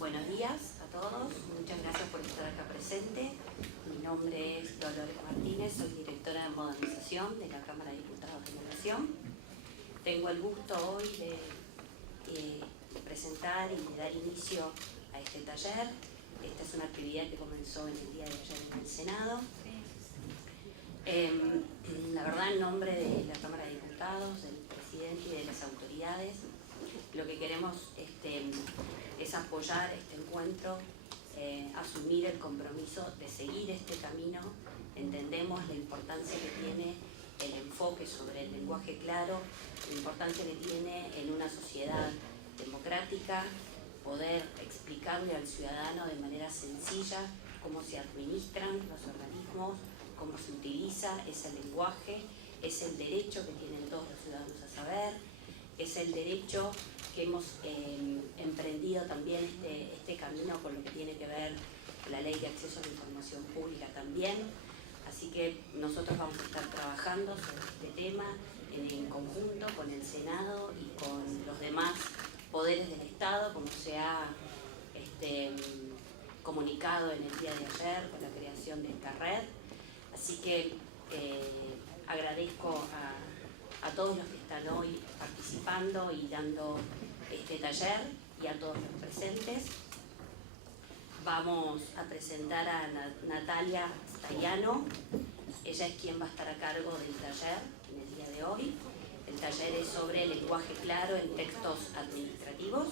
Buenos días a todos, muchas gracias por estar acá presente. Mi nombre es Dolores Martínez, soy directora de modernización de la Cámara de Diputados de la Nación. Tengo el gusto hoy de presentar y de dar inicio a este taller. Esta es una actividad que comenzó en el día de ayer en el Senado. La verdad, en nombre de la Cámara de Diputados, del presidente y de las autoridades, lo que queremos es apoyar este encuentro, asumir el compromiso de seguir este camino. Entendemos la importancia que tiene el enfoque sobre el lenguaje claro, la importancia que tiene en una sociedad democrática poder explicarle al ciudadano de manera sencilla cómo se administran los organismos, cómo se utiliza ese lenguaje, es el derecho que tienen todos los ciudadanos a saber, es el derecho que hemos emprendido también este camino con lo que tiene que ver la Ley de Acceso a la Información Pública también. Así que nosotros vamos a estar trabajando sobre este tema en conjunto con el Senado y con los demás poderes del Estado, como se ha comunicado en el día de ayer con la creación de esta red. Así que agradezco a todos los que están hoy participando y dando este taller y a todos los presentes. Vamos a presentar a Natalia Staiano. Ella es quien va a estar a cargo del taller en el día de hoy. El taller es sobre lenguaje claro en textos administrativos.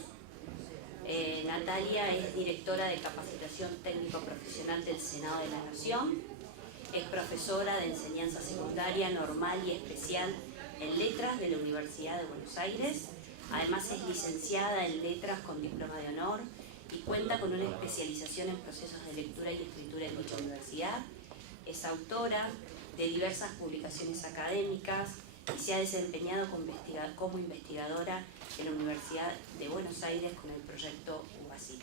Natalia es directora de capacitación técnico profesional del Senado de la Nación. Es profesora de enseñanza secundaria, normal y especial en Letras de la Universidad de Buenos Aires. Además es licenciada en Letras con diploma de honor y cuenta con una especialización en procesos de lectura y escritura en dicha universidad. Es autora de diversas publicaciones académicas y se ha desempeñado como investigadora en la Universidad de Buenos Aires con el proyecto UBASIT.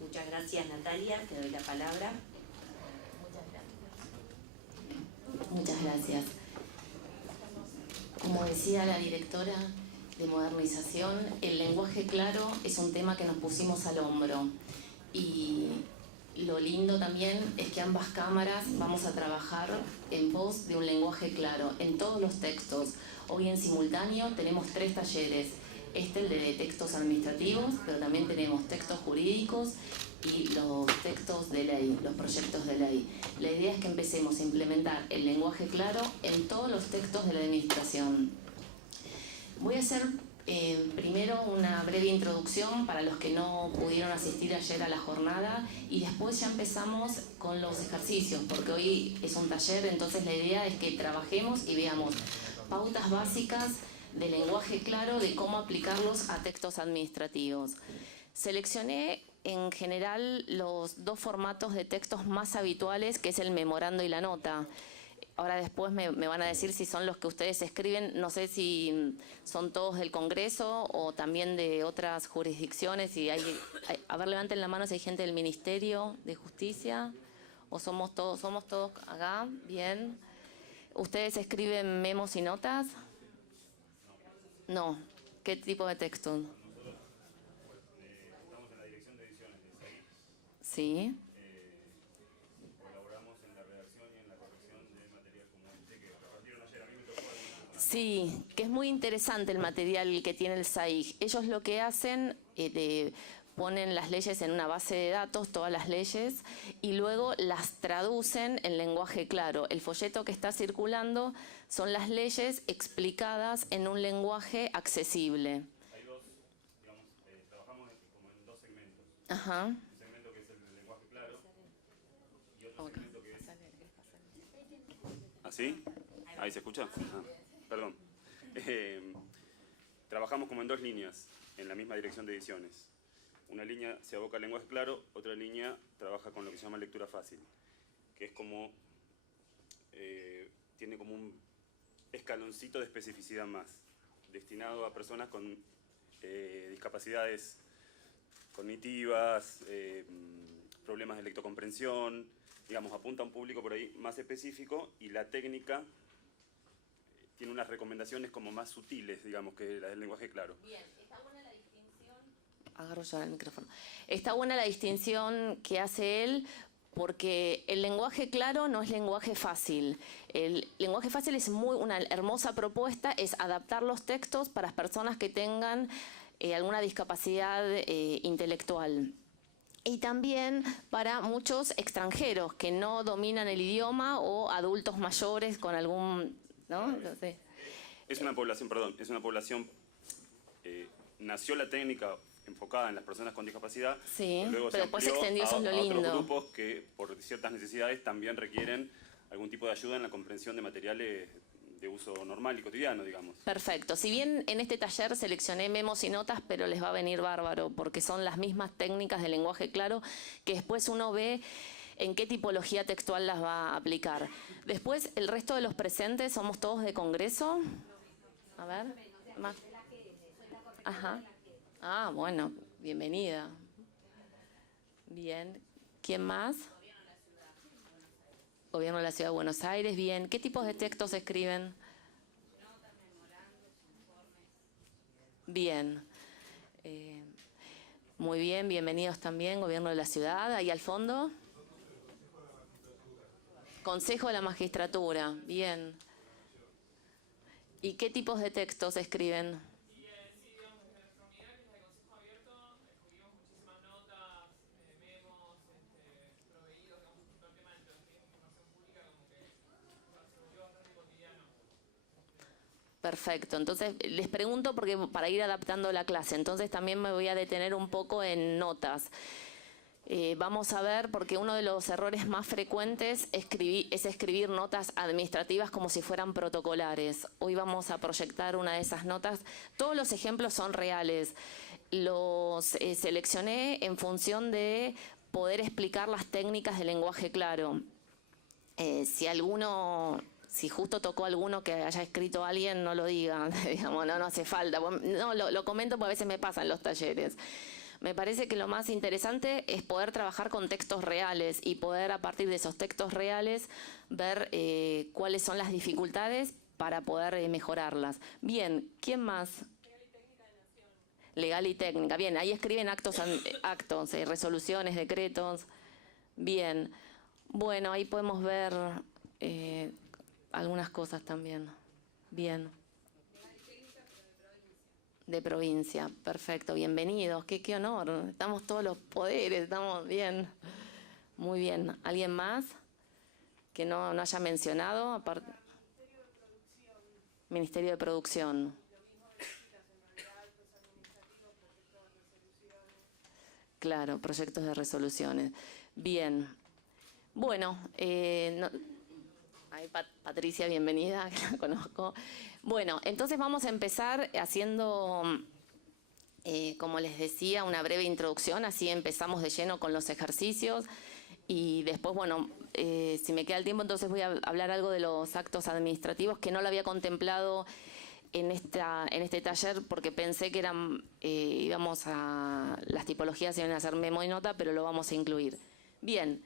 Muchas gracias, Natalia, te doy la palabra. Muchas gracias. Como decía la directora de modernización, el lenguaje claro es un tema que nos pusimos al hombro. Y lo lindo también es que ambas cámaras vamos a trabajar en pos de un lenguaje claro en todos los textos. Hoy en simultáneo tenemos 3 talleres. El de textos administrativos, pero también tenemos textos jurídicos y los textos de ley, los proyectos de ley. La idea es que empecemos a implementar el lenguaje claro en todos los textos de la administración. Voy a hacer primero una breve introducción para los que no pudieron asistir ayer a la jornada y después ya empezamos con los ejercicios, porque hoy es un taller, entonces la idea es que trabajemos y veamos pautas básicas de lenguaje claro, de cómo aplicarlos a textos administrativos. Seleccioné en general los 2 formatos de textos más habituales, que es el memorando y la nota. Ahora después me van a decir si son los que ustedes escriben, no sé si son todos del Congreso o también de otras jurisdicciones. Y a ver, levanten la mano si hay gente del Ministerio de Justicia o somos todos acá, bien. ¿Ustedes escriben memos y notas? No. ¿Qué tipo de texto? Estamos en la dirección de ediciones de SAIG. Sí. Colaboramos en la redacción y en la corrección de material como este que repartieron ayer. A mí me tocó alguna. Sí, que es muy interesante el material que tiene el SAIG. Ellos lo que hacen, ponen las leyes en una base de datos, todas las leyes, y luego las traducen en lenguaje claro. El folleto que está circulando son las leyes explicadas en un lenguaje accesible. Hay 2, digamos, trabajamos como en 2 segmentos. Ajá. Un segmento que es el de lenguaje claro y otro segmento que es... ¿Así? ¿Ahí se escucha? Ah, perdón. Trabajamos como en 2 líneas en la misma dirección de ediciones. Una línea se aboca al lenguaje claro, otra línea trabaja con lo que se llama lectura fácil, que es como, tiene como un escaloncito de especificidad más, destinado a personas con discapacidades cognitivas, problemas de lectocomprensión, digamos, apunta a un público por ahí más específico, y la técnica tiene unas recomendaciones como más sutiles, digamos, que la del lenguaje claro. Bien, está buena la distinción agarro yo el micrófono. Está buena la distinción que hace él, porque el lenguaje claro no es lenguaje fácil. El lenguaje fácil es una hermosa propuesta, es adaptar los textos para personas que tengan alguna discapacidad intelectual. Y también para muchos extranjeros que no dominan el idioma o adultos mayores con algún... ¿no? No sé. Es una población, nació la técnica enfocada en las personas con discapacidad, sí, luego pero después se extendió, eso es lo a lindo. otros grupos que por ciertas necesidades también requieren algún tipo de ayuda en la comprensión de materiales de uso normal y cotidiano, digamos. Perfecto. Si bien en este taller seleccioné memos y notas, pero les va a venir bárbaro, porque son las mismas técnicas de lenguaje claro que después uno ve en qué tipología textual las va a aplicar. Después, el resto de los presentes somos todos de congreso. A ver, más. Ajá. Ah, bueno, bienvenida. Bien. ¿Quién más? Gobierno de la Ciudad de Buenos Aires. Bien. ¿Qué tipos de textos escriben? Bien. Muy bien, bienvenidos también, Gobierno de la Ciudad. Ahí al fondo. Consejo de la Magistratura. Bien. ¿Y qué tipos de textos escriben? Perfecto, entonces les pregunto porque para ir adaptando la clase, entonces también me voy a detener un poco en notas. Vamos a ver, porque uno de los errores más frecuentes es escribir notas administrativas como si fueran protocolares. Hoy vamos a proyectar una de esas notas. Todos los ejemplos son reales. Los seleccioné en función de poder explicar las técnicas de lenguaje claro. Si justo tocó alguno que haya escrito alguien, no lo diga, digamos, no hace falta. No, lo comento porque a veces me pasa en los talleres. Me parece que lo más interesante es poder trabajar con textos reales y poder a partir de esos textos reales ver cuáles son las dificultades para poder mejorarlas. Bien, ¿quién más? Legal y técnica. Bien, ahí escriben actos, resoluciones, decretos. Bien. Bueno, ahí podemos ver algunas cosas también. Bien. De provincia, perfecto. Bienvenidos, qué honor. Estamos todos los poderes, estamos bien. Muy bien. ¿Alguien más que no haya mencionado? Aparte. Ministerio de Producción. Claro, proyectos de resoluciones. Bien. Bueno, Patricia, bienvenida, que la conozco. Bueno, entonces vamos a empezar haciendo, como les decía, una breve introducción, así empezamos de lleno con los ejercicios y después, bueno, si me queda el tiempo, entonces voy a hablar algo de los actos administrativos que no lo había contemplado en este taller porque pensé que las tipologías iban a ser memo y nota, pero lo vamos a incluir. Bien.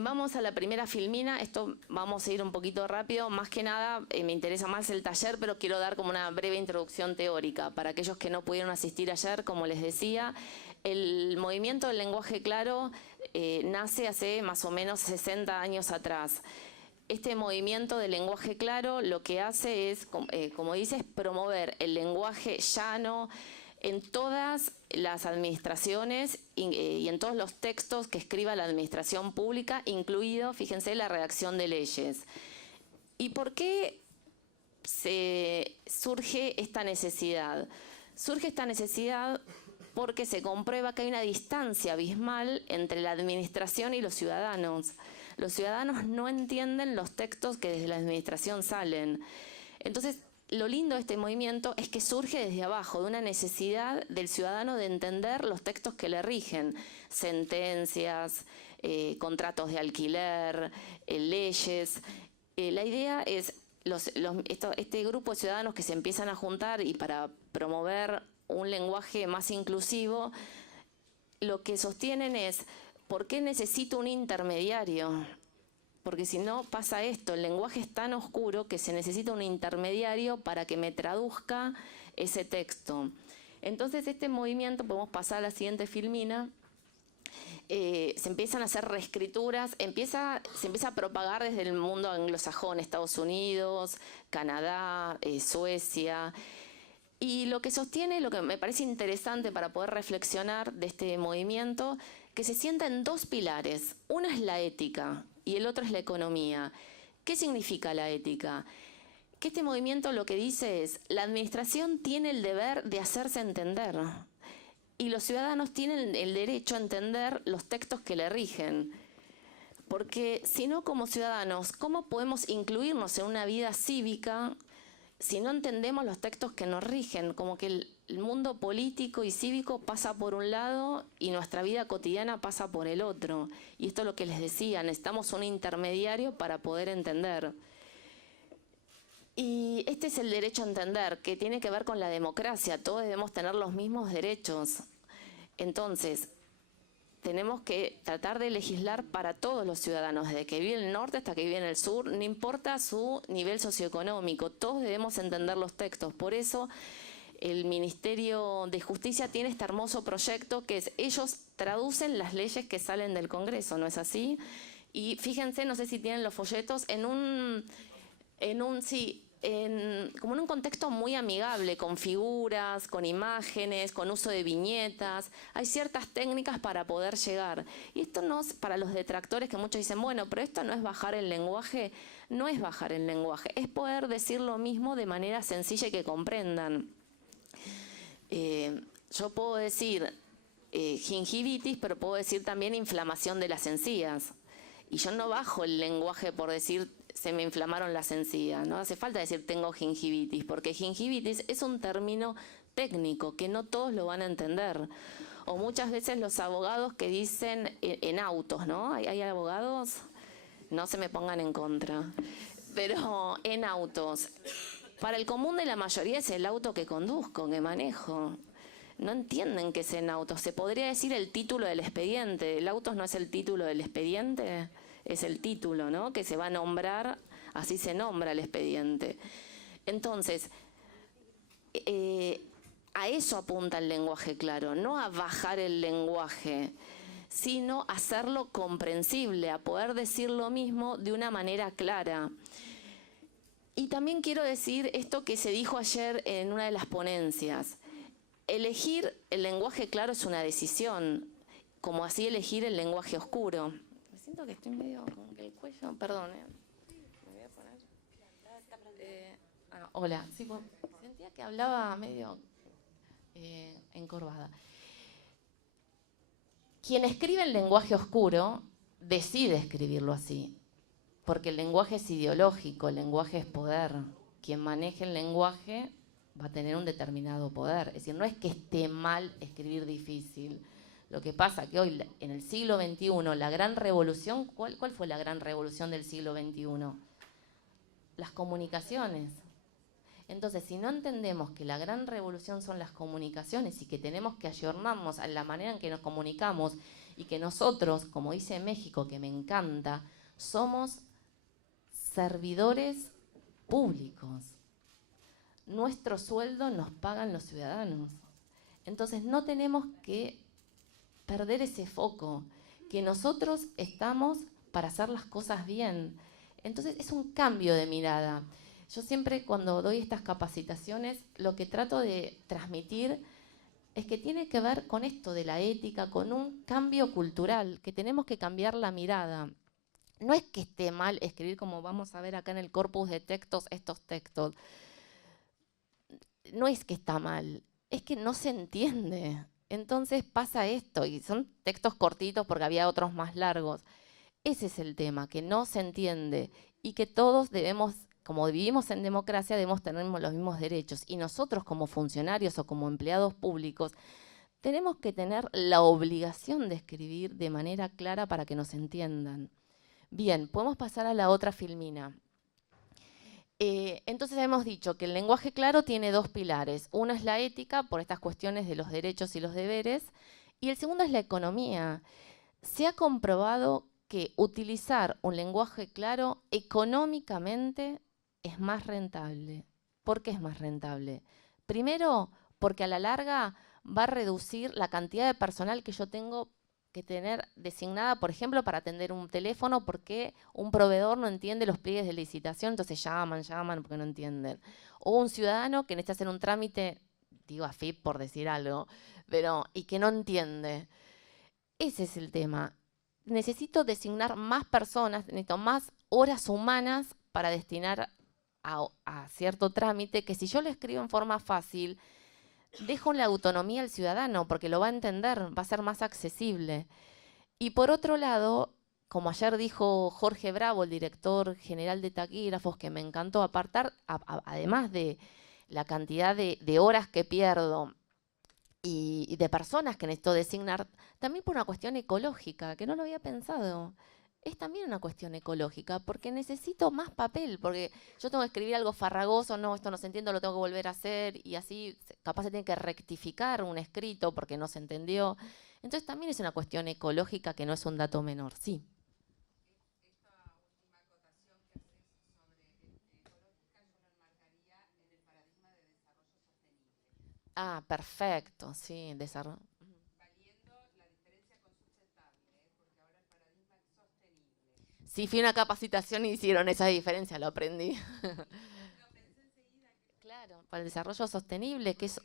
Vamos a la primera filmina, esto vamos a ir un poquito rápido, más que nada me interesa más el taller, pero quiero dar como una breve introducción teórica. Para aquellos que no pudieron asistir ayer, como les decía, el movimiento del lenguaje claro nace hace más o menos 60 años atrás. Este movimiento del lenguaje claro lo que hace es, como dice, es promover el lenguaje llano, en todas las administraciones y en todos los textos que escriba la administración pública, incluido, fíjense, la redacción de leyes. ¿Y por qué surge esta necesidad? Surge esta necesidad porque se comprueba que hay una distancia abismal entre la administración y los ciudadanos. Los ciudadanos no entienden los textos que desde la administración salen. Entonces, lo lindo de este movimiento es que surge desde abajo, de una necesidad del ciudadano de entender los textos que le rigen, sentencias, contratos de alquiler, leyes. La idea es este grupo de ciudadanos que se empiezan a juntar y para promover un lenguaje más inclusivo, lo que sostienen es, ¿por qué necesito un intermediario? Porque si no pasa esto, el lenguaje es tan oscuro que se necesita un intermediario para que me traduzca ese texto. Entonces este movimiento, podemos pasar a la siguiente filmina, se empiezan a hacer reescrituras, se empieza a propagar desde el mundo anglosajón, Estados Unidos, Canadá, Suecia. Y lo que sostiene, lo que me parece interesante para poder reflexionar de este movimiento, que se sienta en dos pilares. Uno es la ética y el otro es la economía. ¿Qué significa la ética? Que este movimiento lo que dice es, la administración tiene el deber de hacerse entender y los ciudadanos tienen el derecho a entender los textos que le rigen. Porque si no, como ciudadanos, ¿cómo podemos incluirnos en una vida cívica si no entendemos los textos que nos rigen? Como que el mundo político y cívico pasa por un lado y nuestra vida cotidiana pasa por el otro. Y esto es lo que les decía, necesitamos un intermediario para poder entender. Y este es el derecho a entender, que tiene que ver con la democracia. Todos debemos tener los mismos derechos. Entonces, tenemos que tratar de legislar para todos los ciudadanos, desde que vive en el norte hasta que vive en el sur, no importa su nivel socioeconómico. Todos debemos entender los textos. Por eso, el Ministerio de Justicia tiene este hermoso proyecto que es, ellos traducen las leyes que salen del Congreso, ¿no es así? Y fíjense, no sé si tienen los folletos, como en un contexto muy amigable, con figuras, con imágenes, con uso de viñetas. Hay ciertas técnicas para poder llegar. Y esto no es para los detractores que muchos dicen, bueno, pero esto no es bajar el lenguaje. No es bajar el lenguaje, es poder decir lo mismo de manera sencilla y que comprendan. Yo puedo decir gingivitis, pero puedo decir también inflamación de las encías. Y yo no bajo el lenguaje por decir se me inflamaron las encías. No hace falta decir tengo gingivitis, porque gingivitis es un término técnico que no todos lo van a entender. O muchas veces los abogados que dicen en autos, ¿no? ¿Hay abogados? No se me pongan en contra. Pero en autos, para el común de la mayoría es el auto que conduzco, que manejo. No entienden que es en autos. Se podría decir el título del expediente. ¿El autos no es el título del expediente? Es el título, ¿no? Que se va a nombrar, así se nombra el expediente. Entonces, a eso apunta el lenguaje claro, no a bajar el lenguaje, sino a hacerlo comprensible, a poder decir lo mismo de una manera clara. Y también quiero decir esto que se dijo ayer en una de las ponencias. Elegir el lenguaje claro es una decisión, como así elegir el lenguaje oscuro. Me siento que estoy medio con el cuello, perdón. Me voy a poner. Hola, sí, sentía que hablaba medio encorvada. Quien escribe el lenguaje oscuro decide escribirlo así, porque el lenguaje es ideológico, el lenguaje es poder. Quien maneje el lenguaje va a tener un determinado poder. Es decir, no es que esté mal escribir difícil. Lo que pasa que hoy, en el siglo XXI, la gran revolución, ¿cuál fue la gran revolución del siglo XXI? Las comunicaciones. Entonces, si no entendemos que la gran revolución son las comunicaciones y que tenemos que ayornarnos a la manera en que nos comunicamos y que nosotros, como dice México, que me encanta, somos servidores públicos. Nuestro sueldo nos pagan los ciudadanos. Entonces, no tenemos que perder ese foco, que nosotros estamos para hacer las cosas bien. Entonces, es un cambio de mirada. Yo siempre cuando doy estas capacitaciones, lo que trato de transmitir es que tiene que ver con esto de la ética, con un cambio cultural, que tenemos que cambiar la mirada. No es que esté mal escribir, como vamos a ver acá en el corpus de textos, estos textos. No es que está mal, es que no se entiende. Entonces pasa esto, y son textos cortitos porque había otros más largos. Ese es el tema, que no se entiende y que todos debemos, como vivimos en democracia, debemos tener los mismos derechos. Y nosotros como funcionarios o como empleados públicos tenemos que tener la obligación de escribir de manera clara para que nos entiendan. Bien, podemos pasar a la otra filmina. Entonces hemos dicho que el lenguaje claro tiene dos pilares. Uno es la ética, por estas cuestiones de los derechos y los deberes, y el segundo es la economía. Se ha comprobado que utilizar un lenguaje claro económicamente es más rentable. ¿Por qué es más rentable? Primero, porque a la larga va a reducir la cantidad de personal que yo tengo que tener designada, por ejemplo, para atender un teléfono, porque un proveedor no entiende los pliegues de licitación, entonces llaman porque no entienden. O un ciudadano que necesita hacer un trámite, digo AFIP por decir algo, y que no entiende. Ese es el tema. Necesito designar más personas, necesito más horas humanas para destinar a cierto trámite, que si yo lo escribo en forma fácil, dejo la autonomía al ciudadano, porque lo va a entender, va a ser más accesible. Y por otro lado, como ayer dijo Jorge Bravo, el director general de Taquígrafos, que me encantó apartar, además de la cantidad de horas que pierdo y de personas que necesito designar, también por una cuestión ecológica, que no lo había pensado. Es también una cuestión ecológica, porque necesito más papel, porque yo tengo que escribir algo farragoso, no, esto no se entiende, lo tengo que volver a hacer, y así capaz se tiene que rectificar un escrito porque no se entendió. Entonces también es una cuestión ecológica que no es un dato menor, sí. Ah, perfecto, sí, desarrollo. Sí, fui a una capacitación y hicieron esa diferencia, lo aprendí. Claro, para el desarrollo sostenible, que es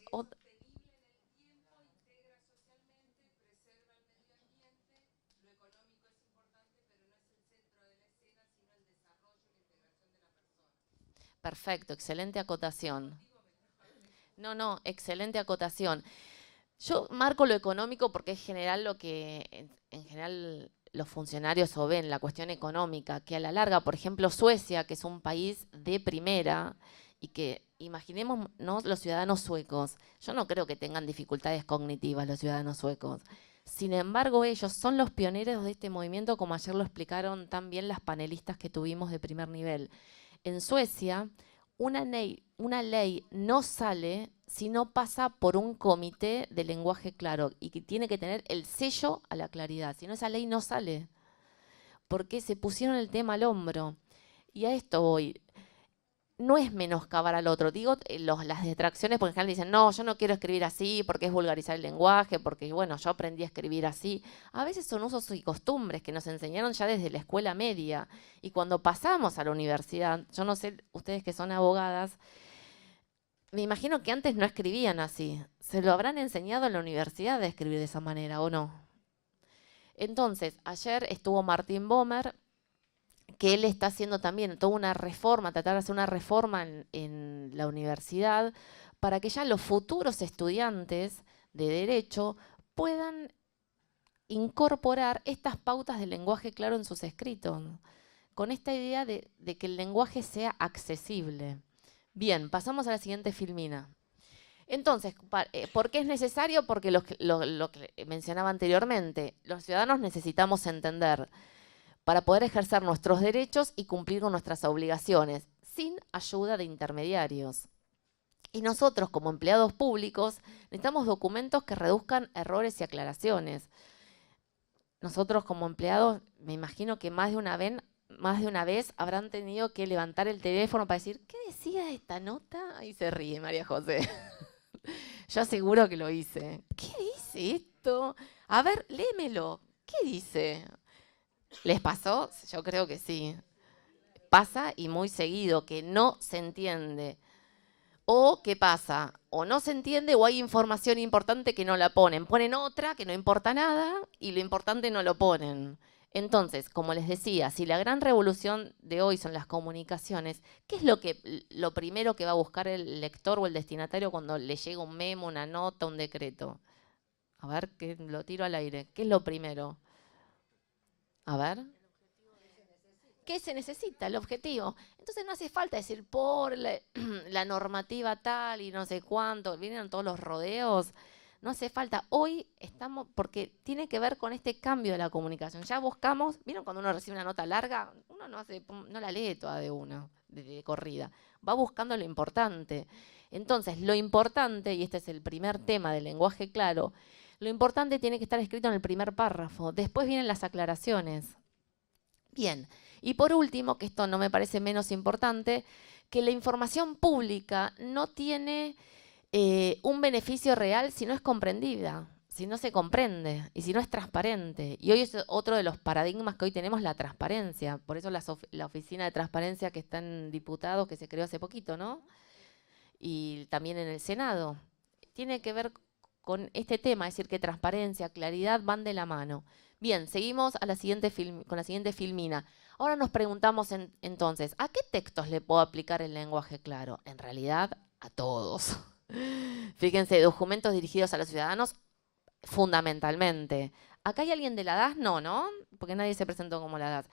perfecto, excelente acotación. No, excelente acotación. Yo marco lo económico porque es general lo que en general los funcionarios o ven, la cuestión económica, que a la larga, por ejemplo, Suecia, que es un país de primera, y que imaginemos los ciudadanos suecos, yo no creo que tengan dificultades cognitivas los ciudadanos suecos. Sin embargo, ellos son los pioneros de este movimiento, como ayer lo explicaron tan bien las panelistas que tuvimos de primer nivel. En Suecia, una ley no sale si no pasa por un comité de lenguaje claro y que tiene que tener el sello a la claridad. Si no, esa ley no sale, porque se pusieron el tema al hombro. Y a esto voy. No es menoscabar al otro. Digo, las distracciones, porque en general dicen, no, yo no quiero escribir así porque es vulgarizar el lenguaje, porque, bueno, yo aprendí a escribir así. A veces son usos y costumbres que nos enseñaron ya desde la escuela media. Y cuando pasamos a la universidad, yo no sé, ustedes que son abogadas, me imagino que antes no escribían así. ¿Se lo habrán enseñado en la universidad a escribir de esa manera o no? Entonces, ayer estuvo Martín Bomer, que él está haciendo también toda una reforma, tratar de hacer una reforma en la universidad para que ya los futuros estudiantes de Derecho puedan incorporar estas pautas del lenguaje claro en sus escritos, con esta idea de que el lenguaje sea accesible. Bien, pasamos a la siguiente filmina. Entonces, ¿por qué es necesario? Porque lo que mencionaba anteriormente, los ciudadanos necesitamos entender para poder ejercer nuestros derechos y cumplir con nuestras obligaciones, sin ayuda de intermediarios. Y nosotros, como empleados públicos, necesitamos documentos que reduzcan errores y aclaraciones. Nosotros, como empleados, me imagino que más de una vez habrán tenido que levantar el teléfono para decir, ¿qué decía esta nota? Y se ríe María José. Yo aseguro que lo hice. ¿Qué dice esto? A ver, léemelo. ¿Qué dice? ¿Les pasó? Yo creo que sí. Pasa y muy seguido, que no se entiende. O, ¿qué pasa? O no se entiende o hay información importante que no la ponen. Ponen otra que no importa nada y lo importante no lo ponen. Entonces, como les decía, si la gran revolución de hoy son las comunicaciones, ¿qué es lo primero que va a buscar el lector o el destinatario cuando le llega un memo, una nota, un decreto? A ver, que lo tiro al aire. ¿Qué es lo primero? A ver. ¿Qué se necesita? El objetivo. Entonces no hace falta decir por la normativa tal y no sé cuánto, vienen todos los rodeos. No hace falta. Hoy estamos, porque tiene que ver con este cambio de la comunicación. Ya buscamos, ¿vieron cuando uno recibe una nota larga? Uno no la lee toda de una, de corrida. Va buscando lo importante. Entonces, lo importante, y este es el primer tema del lenguaje claro, lo importante tiene que estar escrito en el primer párrafo. Después vienen las aclaraciones. Bien. Y por último, que esto no me parece menos importante, que la información pública no tiene un beneficio real si no es comprendida, si no se comprende y si no es transparente. Y hoy es otro de los paradigmas que hoy tenemos, la transparencia. Por eso la oficina de transparencia que está en diputados, que se creó hace poquito, ¿no? Y también en el Senado. Tiene que ver con este tema, es decir, que transparencia, claridad van de la mano. Bien, seguimos a con la siguiente filmina. Ahora nos preguntamos entonces, ¿a qué textos le puedo aplicar el lenguaje claro? En realidad, a todos. Fíjense, documentos dirigidos a los ciudadanos, fundamentalmente. ¿Acá hay alguien de la DAS? No, ¿no? Porque nadie se presentó como la DAS.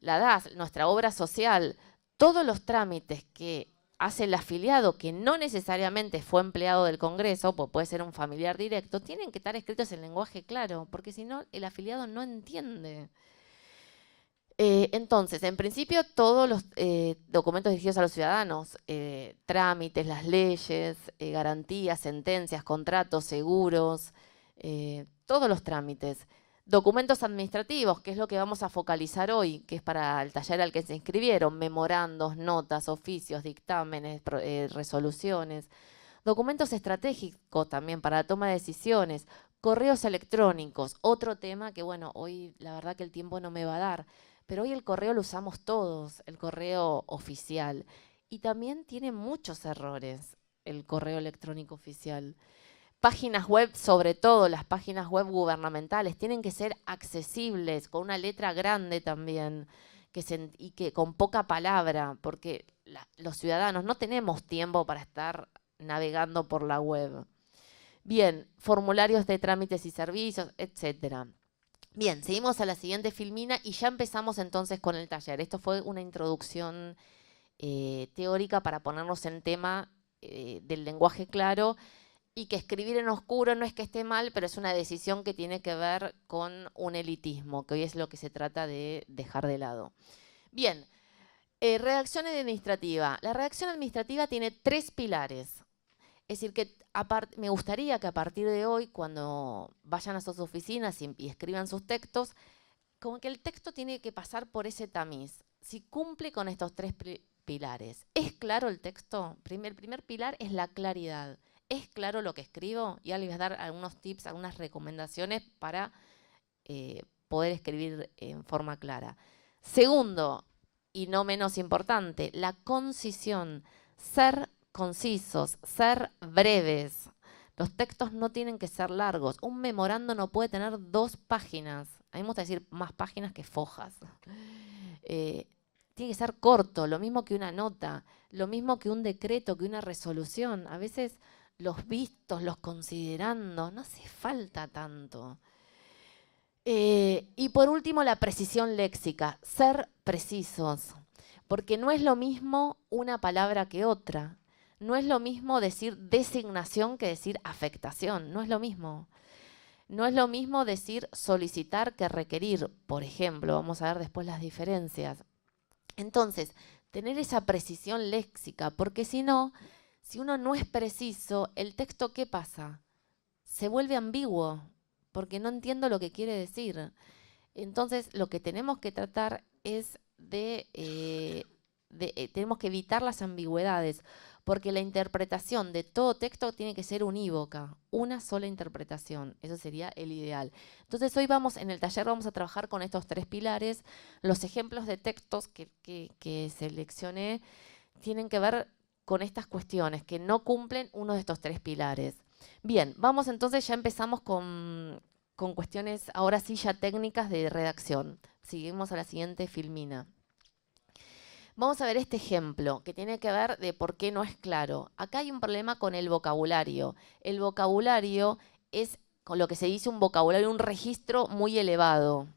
La DAS, nuestra obra social, todos los trámites que hace el afiliado, que no necesariamente fue empleado del Congreso, pues puede ser un familiar directo, tienen que estar escritos en lenguaje claro, porque si no, el afiliado no entiende. Entonces, en principio, todos los documentos dirigidos a los ciudadanos, trámites, las leyes, garantías, sentencias, contratos, seguros, todos los trámites. Documentos administrativos, que es lo que vamos a focalizar hoy, que es para el taller al que se inscribieron, memorandos, notas, oficios, dictámenes, resoluciones. Documentos estratégicos también para la toma de decisiones, correos electrónicos, otro tema que, bueno, hoy la verdad que el tiempo no me va a dar, pero hoy el correo lo usamos todos, el correo oficial. Y también tiene muchos errores el correo electrónico oficial. Páginas web, sobre todo las páginas web gubernamentales, tienen que ser accesibles, con una letra grande también, y que con poca palabra, porque los ciudadanos no tenemos tiempo para estar navegando por la web. Bien, formularios de trámites y servicios, etcétera. Bien, seguimos a la siguiente filmina y ya empezamos entonces con el taller. Esto fue una introducción teórica para ponernos en tema del lenguaje claro, y que escribir en oscuro no es que esté mal, pero es una decisión que tiene que ver con un elitismo, que hoy es lo que se trata de dejar de lado. Bien, redacción administrativa. La redacción administrativa tiene 3 pilares. Es decir, que me gustaría que a partir de hoy, cuando vayan a sus oficinas y escriban sus textos, como que el texto tiene que pasar por ese tamiz. Si cumple con estos 3 pilares. ¿Es claro el texto? El primer pilar es la claridad. ¿Es claro lo que escribo? Y ahora les voy a dar algunos tips, algunas recomendaciones para poder escribir en forma clara. Segundo, y no menos importante, la concisión. Ser concisos, ser breves. Los textos no tienen que ser largos. Un memorando no puede tener 2 páginas. A mí me gusta decir más páginas que fojas. Tiene que ser corto, lo mismo que una nota, lo mismo que un decreto, que una resolución. A veces los vistos, los considerando, no hace falta tanto. Y por último, la precisión léxica, ser precisos, porque no es lo mismo una palabra que otra. No es lo mismo decir designación que decir afectación, no es lo mismo. No es lo mismo decir solicitar que requerir, por ejemplo, vamos a ver después las diferencias. Entonces, tener esa precisión léxica, porque si no, si uno no es preciso, el texto, ¿qué pasa? Se vuelve ambiguo, porque no entiendo lo que quiere decir. Entonces, lo que tenemos que tratar es tenemos que evitar las ambigüedades, porque la interpretación de todo texto tiene que ser unívoca, una sola interpretación. Eso sería el ideal. Entonces, hoy en el taller vamos a trabajar con estos 3 pilares. Los ejemplos de textos que seleccioné tienen que ver con estas cuestiones, que no cumplen uno de estos 3 pilares. Bien, vamos entonces, ya empezamos con cuestiones, ahora sí ya técnicas de redacción. Seguimos a la siguiente filmina. Vamos a ver este ejemplo, que tiene que ver de por qué no es claro. Acá hay un problema con el vocabulario. El vocabulario es, con lo que se dice, un vocabulario, un registro muy elevado.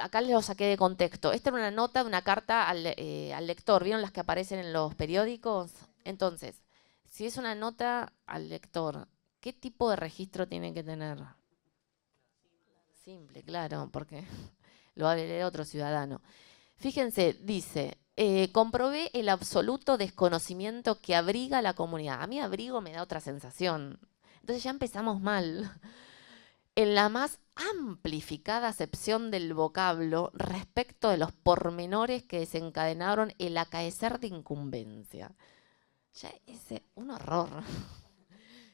Acá lo saqué de contexto. Esta era una nota de una carta al lector. ¿Vieron las que aparecen en los periódicos? Entonces, si es una nota al lector, ¿qué tipo de registro tiene que tener? Simple, claro, porque lo va a leer otro ciudadano. Fíjense, dice, comprobé el absoluto desconocimiento que abriga la comunidad. A mí abrigo me da otra sensación. Entonces ya empezamos mal. en la más amplificada acepción del vocablo respecto de los pormenores que desencadenaron el acaecer de incumbencia. Ya es un horror.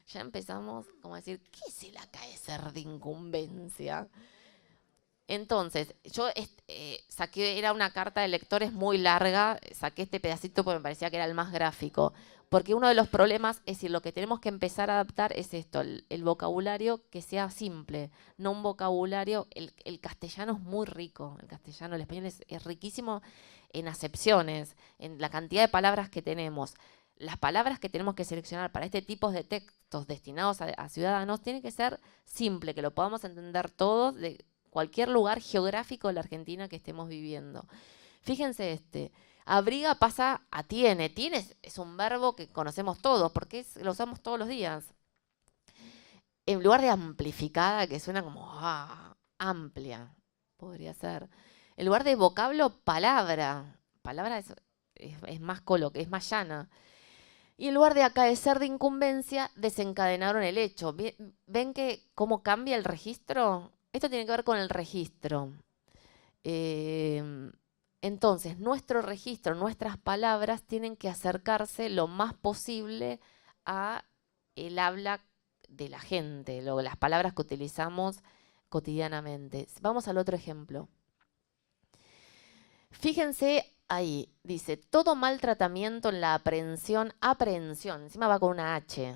Ya empezamos como a decir, ¿qué es el acaecer de incumbencia? Entonces, yo saqué, era una carta de lectores muy larga, saqué este pedacito porque me parecía que era el más gráfico, porque uno de los problemas es decir, lo que tenemos que empezar a adaptar es esto, el vocabulario que sea simple, no un vocabulario, el castellano es muy rico, el castellano, el español es riquísimo en acepciones, en la cantidad de palabras que tenemos. Las palabras que tenemos que seleccionar para este tipo de textos destinados a ciudadanos tienen que ser simple, que lo podamos entender todos de cualquier lugar geográfico de la Argentina que estemos viviendo. Fíjense abriga pasa a tiene. Tiene es un verbo que conocemos todos, porque lo usamos todos los días. En lugar de amplificada, que suena como amplia, podría ser. En lugar de vocablo, palabra. Palabra es más es más llana. Y en lugar de acaecer de incumbencia, desencadenaron el hecho. ¿Ven que cómo cambia el registro? Esto tiene que ver con el registro. Entonces, nuestro registro, nuestras palabras tienen que acercarse lo más posible a el habla de la gente, las palabras que utilizamos cotidianamente. Vamos al otro ejemplo. Fíjense ahí, dice, todo mal tratamiento en la aprehensión, encima va con una H.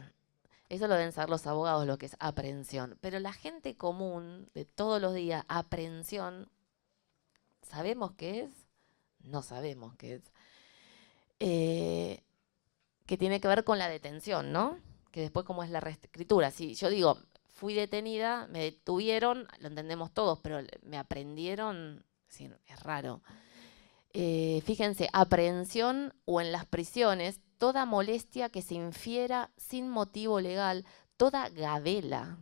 Eso lo deben saber los abogados, lo que es aprehensión. Pero la gente común, de todos los días, aprehensión, ¿sabemos qué es? No sabemos qué es. Que tiene que ver con la detención, ¿no? Que después cómo es la reescritura. Si yo digo, fui detenida, me detuvieron, lo entendemos todos, pero me aprendieron, sí, es raro. Fíjense, aprehensión o en las prisiones, toda molestia que se infiera sin motivo legal, toda gabela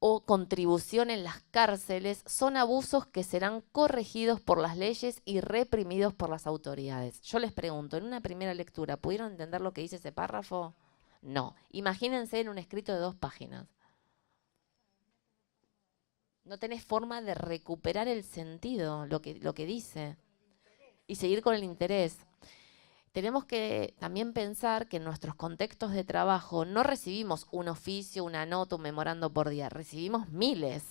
o contribución en las cárceles son abusos que serán corregidos por las leyes y reprimidos por las autoridades. Yo les pregunto, en una primera lectura, ¿pudieron entender lo que dice ese párrafo? No. Imagínense en un escrito de 2 páginas. No tenés forma de recuperar el sentido, lo que dice, y seguir con el interés. Tenemos que también pensar que en nuestros contextos de trabajo no recibimos un oficio, una nota, un memorando por día, recibimos miles.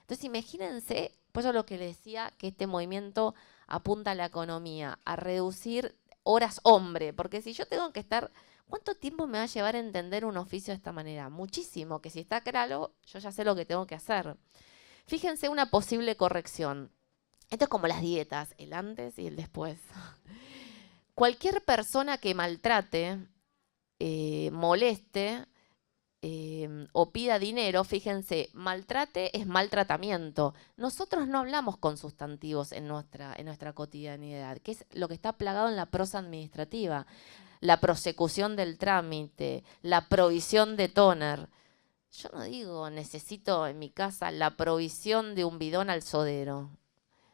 Entonces imagínense, pues eso es lo que les decía, que este movimiento apunta a la economía, a reducir horas hombre, porque si yo tengo que estar, ¿cuánto tiempo me va a llevar a entender un oficio de esta manera? Muchísimo, que si está claro, yo ya sé lo que tengo que hacer. Fíjense una posible corrección. Esto es como las dietas, el antes y el después. Cualquier persona que maltrate, moleste o pida dinero, fíjense, maltrate es maltratamiento. Nosotros no hablamos con sustantivos en nuestra cotidianidad, que es lo que está plagado en la prosa administrativa. La prosecución del trámite, la provisión de tóner. Yo no digo, necesito en mi casa la provisión de un bidón al sodero.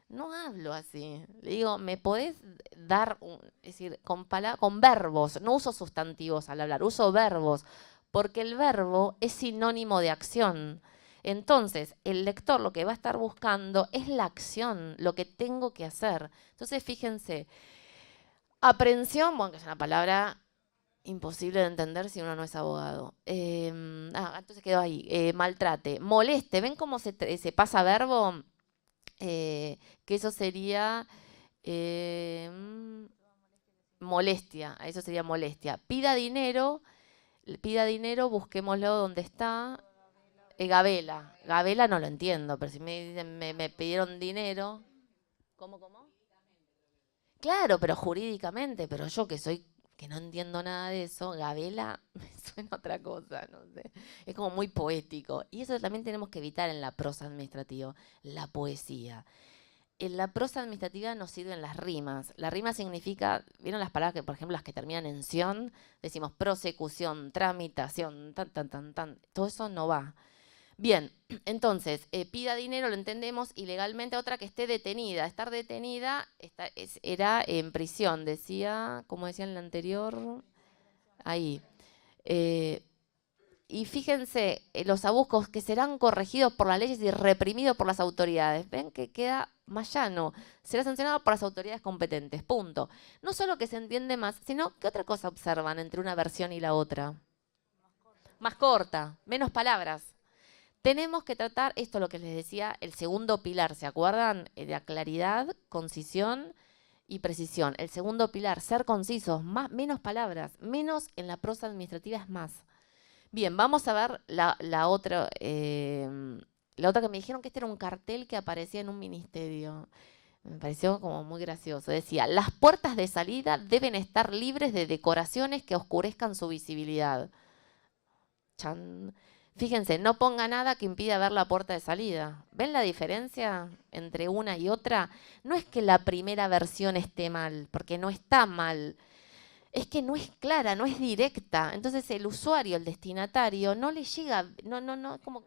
No hablo así. Le digo, ¿me podés dar, es decir, con verbos? No uso sustantivos al hablar, uso verbos, porque el verbo es sinónimo de acción. Entonces, el lector lo que va a estar buscando es la acción, lo que tengo que hacer. Entonces, fíjense, aprehensión, bueno, que es una palabra imposible de entender si uno no es abogado. Entonces quedó ahí. Maltrate. Moleste. ¿Ven cómo se pasa verbo? Que eso sería molestia. Eso sería molestia. Pida dinero, busquémoslo donde está. Gabela. Gabela no lo entiendo, pero si me dicen me pidieron dinero. ¿Cómo? Claro, pero jurídicamente, pero yo que no entiendo nada de eso, gabela me suena otra cosa, no sé. Es como muy poético. Y eso también tenemos que evitar en la prosa administrativa, la poesía. En la prosa administrativa nos sirven las rimas. La rima significa, ¿vieron las palabras que, por ejemplo, las que terminan en ción? Decimos prosecución, tramitación, tan. Todo eso no va. Bien, entonces, pida dinero, lo entendemos, y legalmente otra que esté detenida. Estar detenida era en prisión, decía, como decía en la anterior, ahí. y fíjense, los abusos que serán corregidos por las leyes y reprimidos por las autoridades. Ven que queda más llano. Será sancionado por las autoridades competentes. Punto. No solo que se entiende más, sino que otra cosa observan entre una versión y la otra. Más corta, menos palabras. Tenemos que tratar, esto es lo que les decía, el segundo pilar, ¿se acuerdan? De la claridad, concisión y precisión. El segundo pilar, ser concisos, menos palabras, menos en la prosa administrativa es más. Bien, vamos a ver la otra que me dijeron que este era un cartel que aparecía en un ministerio. Me pareció como muy gracioso. Decía, las puertas de salida deben estar libres de decoraciones que oscurezcan su visibilidad. Chan. Fíjense, no ponga nada que impida ver la puerta de salida. ¿Ven la diferencia entre una y otra? No es que la primera versión esté mal, porque no está mal. Es que no es clara, no es directa. Entonces el usuario, el destinatario, no le llega, como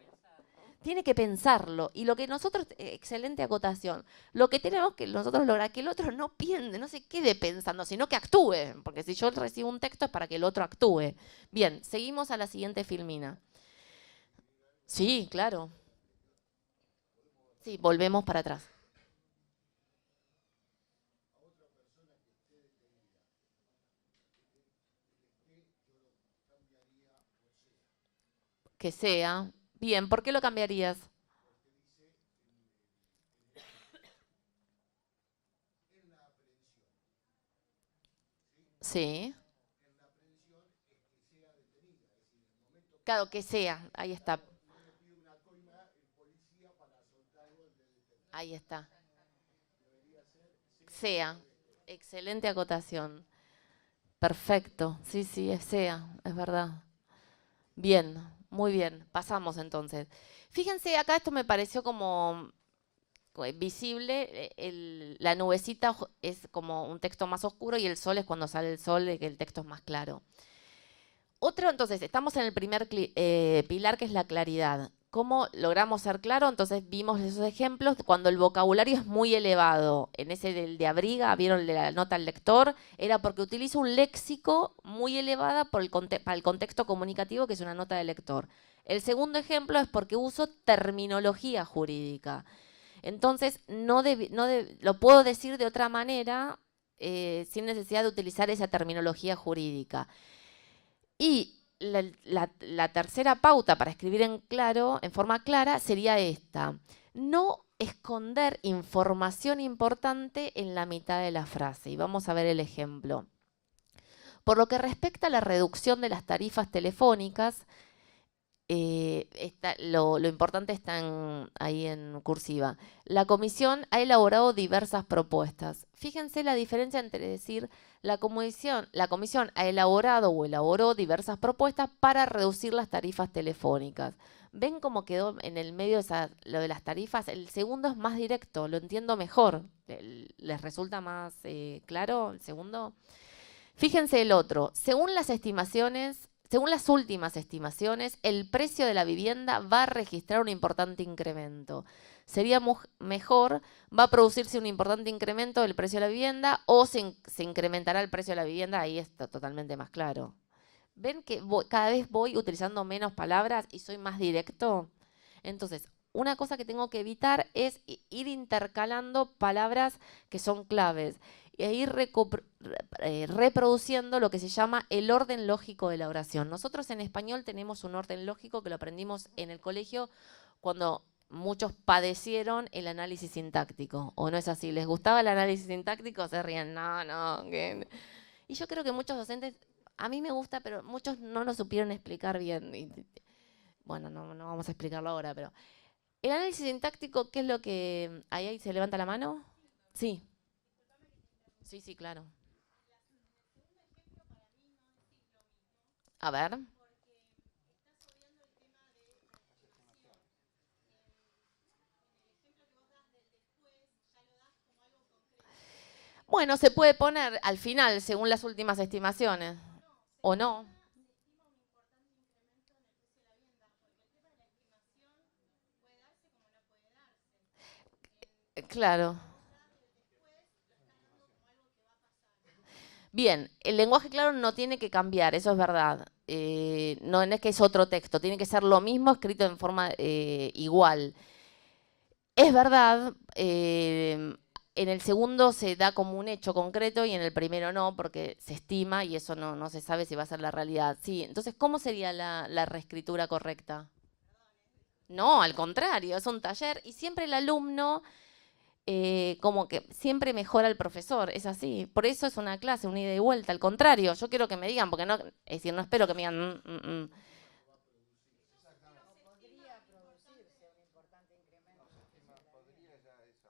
tiene que pensarlo. Y lo que nosotros, excelente acotación, lo que tenemos que nosotros lograr que el otro no piense, no se quede pensando, sino que actúe. Porque si yo recibo un texto es para que el otro actúe. Bien, seguimos a la siguiente filmina. Sí, claro. Sí, volvemos para atrás. Que sea. Bien, ¿por qué lo cambiarías? Sí. Claro, que sea. Ahí está. Ahí está. Sea. Excelente acotación. Perfecto. Sí, sí, es sea, es verdad. Bien, muy bien. Pasamos entonces. Fíjense, acá esto me pareció como visible. La nubecita es como un texto más oscuro y el sol es cuando sale el sol, que el texto es más claro. Otro, entonces, estamos en el primer pilar, que es la claridad. ¿Cómo logramos ser claros? Entonces vimos esos ejemplos cuando el vocabulario es muy elevado. En ese del de abriga, vieron el de la nota al lector, era porque utilizo un léxico muy elevada para el contexto comunicativo, que es una nota de lector. El segundo ejemplo es porque uso terminología jurídica. Entonces, lo puedo decir de otra manera sin necesidad de utilizar esa terminología jurídica. Y la tercera pauta para escribir en forma clara sería esta. No esconder información importante en la mitad de la frase. Y vamos a ver el ejemplo. Por lo que respecta a la reducción de las tarifas telefónicas, lo importante está ahí en cursiva. La comisión ha elaborado diversas propuestas. Fíjense la diferencia entre decir la comisión ha elaborado o elaboró diversas propuestas para reducir las tarifas telefónicas. ¿Ven cómo quedó en el medio lo de las tarifas? El segundo es más directo, lo entiendo mejor. ¿Les resulta más claro el segundo? Fíjense el otro. Según las últimas estimaciones, el precio de la vivienda va a registrar un importante incremento. Sería mejor, va a producirse un importante incremento del precio de la vivienda o se incrementará el precio de la vivienda, ahí está totalmente más claro. ¿Ven que cada vez voy utilizando menos palabras y soy más directo? Entonces, una cosa que tengo que evitar es ir intercalando palabras que son claves e ir reproduciendo lo que se llama el orden lógico de la oración. Nosotros en español tenemos un orden lógico que lo aprendimos en el colegio cuando muchos padecieron el análisis sintáctico. ¿O no es así? ¿Les gustaba el análisis sintáctico? Se ríen, no. Y yo creo que muchos docentes, a mí me gusta, pero muchos no lo supieron explicar bien. Bueno, no vamos a explicarlo ahora, pero el análisis sintáctico, ¿qué es lo que... ¿Ahí se levanta la mano? Sí. Sí, claro. A ver. Bueno, se puede poner al final, según las últimas estimaciones. ¿O no? Claro. Bien, el lenguaje claro no tiene que cambiar, eso es verdad. no es que es otro texto, tiene que ser lo mismo escrito en forma igual. Es verdad, en el segundo se da como un hecho concreto y en el primero no, porque se estima y eso no se sabe si va a ser la realidad. Sí, entonces, ¿cómo sería la reescritura correcta? No, al contrario, es un taller y siempre el alumno como que siempre mejora al profesor, es así. Por eso es una clase, una ida y vuelta. Al contrario, yo quiero que me digan, porque no, es decir, no espero que me digan.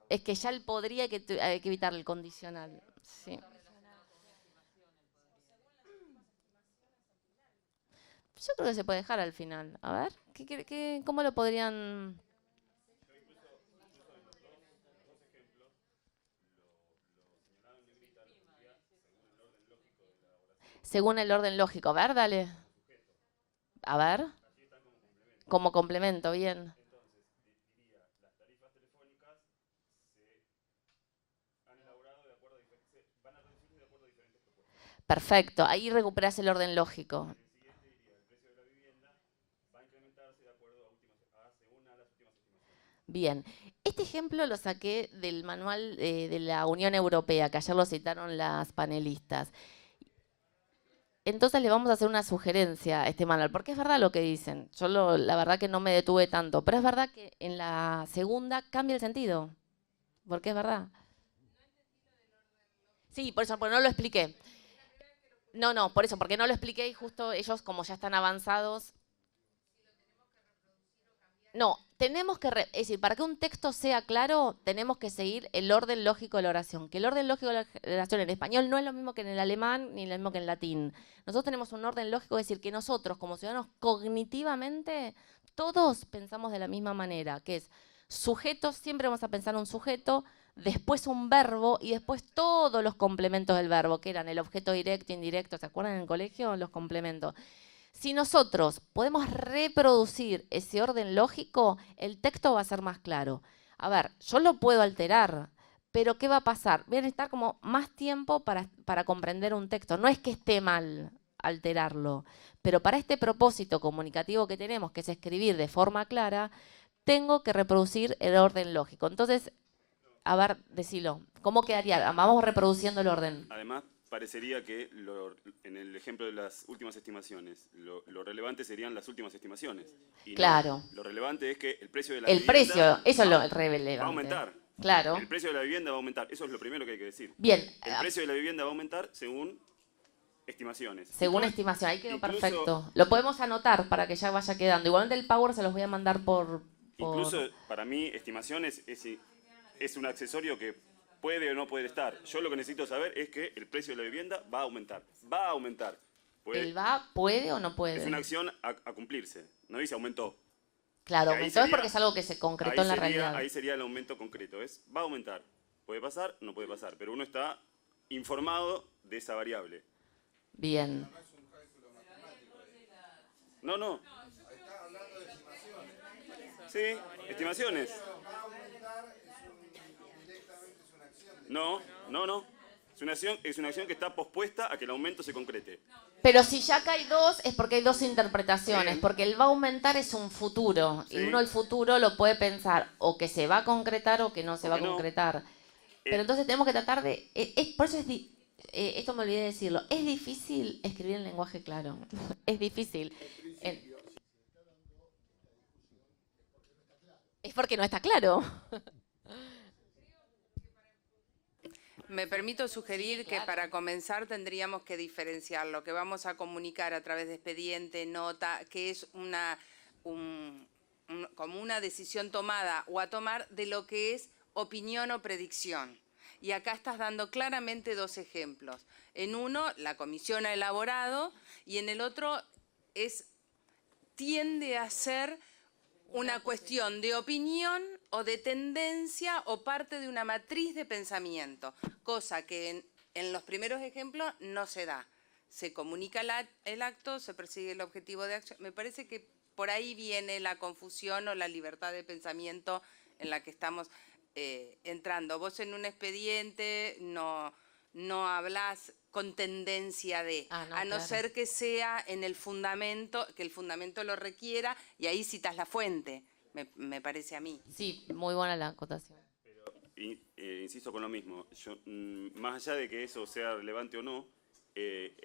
Es que ya él podría hay que evitar el condicional. Sí. Yo creo que se puede dejar al final. A ver, ¿cómo lo podrían...? Según el orden lógico. A ver, dale. A ver. Como complemento, bien. Perfecto, ahí recuperas el orden lógico. Bien, este ejemplo lo saqué del manual de la Unión Europea, que ayer lo citaron las panelistas. Entonces le vamos a hacer una sugerencia a este manual, porque es verdad lo que dicen. Yo la verdad que no me detuve tanto, pero es verdad que en la segunda cambia el sentido, porque es verdad. Sí, por eso, porque no lo expliqué. No, por eso, porque no lo expliqué y justo ellos, como ya están avanzados. No, tenemos que, es decir, para que un texto sea claro, tenemos que seguir el orden lógico de la oración. Que el orden lógico de la oración en español no es lo mismo que en el alemán ni lo mismo que en latín. Nosotros tenemos un orden lógico, es decir, que nosotros como ciudadanos cognitivamente todos pensamos de la misma manera, que es sujetos, siempre vamos a pensar un sujeto, después un verbo y después todos los complementos del verbo, que eran el objeto directo, indirecto, ¿se acuerdan en el colegio? Los complementos. Si nosotros podemos reproducir ese orden lógico, el texto va a ser más claro. A ver, yo lo puedo alterar, pero ¿qué va a pasar? Voy a necesitar como más tiempo para comprender un texto. No es que esté mal alterarlo, pero para este propósito comunicativo que tenemos, que es escribir de forma clara, tengo que reproducir el orden lógico. Entonces, a ver, decilo, ¿cómo quedaría? Vamos reproduciendo el orden. Además, parecería que en el ejemplo de las últimas estimaciones, lo relevante serían las últimas estimaciones. Y claro. No, lo relevante es que el precio de la vivienda... El precio, eso es lo relevante. Va a aumentar. Claro. El precio de la vivienda va a aumentar. Eso es lo primero que hay que decir. Bien. El precio de la vivienda va a aumentar según estimaciones. Según estimación, ahí quedó perfecto. Lo podemos anotar para que ya vaya quedando. Igualmente el Power se los voy a mandar por... Incluso para mí estimaciones es un accesorio que puede o no puede estar. Yo lo que necesito saber es que el precio de la vivienda va a aumentar. Va a aumentar. ¿Puede o no puede? Es una acción a cumplirse. No dice aumentó. Claro, aumentó es porque es algo que se concretó en la realidad. Ahí sería el aumento concreto. Va a aumentar. Puede pasar, no puede pasar. Pero uno está informado de esa variable. Bien. No. Sí, estimaciones. No. Es una acción que está pospuesta a que el aumento se concrete. Pero si ya acá hay dos, es porque hay dos interpretaciones. Bien. Porque el va a aumentar es un futuro. Sí. Y uno el futuro lo puede pensar o que se va a concretar o que no se va a concretar. Pero entonces tenemos que tratar de... por eso esto me olvidé de decirlo. Es difícil escribir en lenguaje claro. Es difícil. Es porque no está claro. Me permito sugerir que para comenzar tendríamos que diferenciar lo que vamos a comunicar a través de expediente, nota, que es como una decisión tomada o a tomar de lo que es opinión o predicción. Y acá estás dando claramente dos ejemplos. En uno, la comisión ha elaborado y en el otro tiende a ser una cuestión de opinión o de tendencia o parte de una matriz de pensamiento, cosa que en los primeros ejemplos no se da. Se comunica el acto, se persigue el objetivo de acción. Me parece que por ahí viene la confusión o la libertad de pensamiento en la que estamos entrando. Vos en un expediente no hablás con tendencia de, Ah, no, a no claro. ser que sea en el fundamento, que el fundamento lo requiera, y ahí citas la fuente, me parece a mí. Sí, muy buena la acotación. Insisto con lo mismo, más allá de que eso sea relevante o no,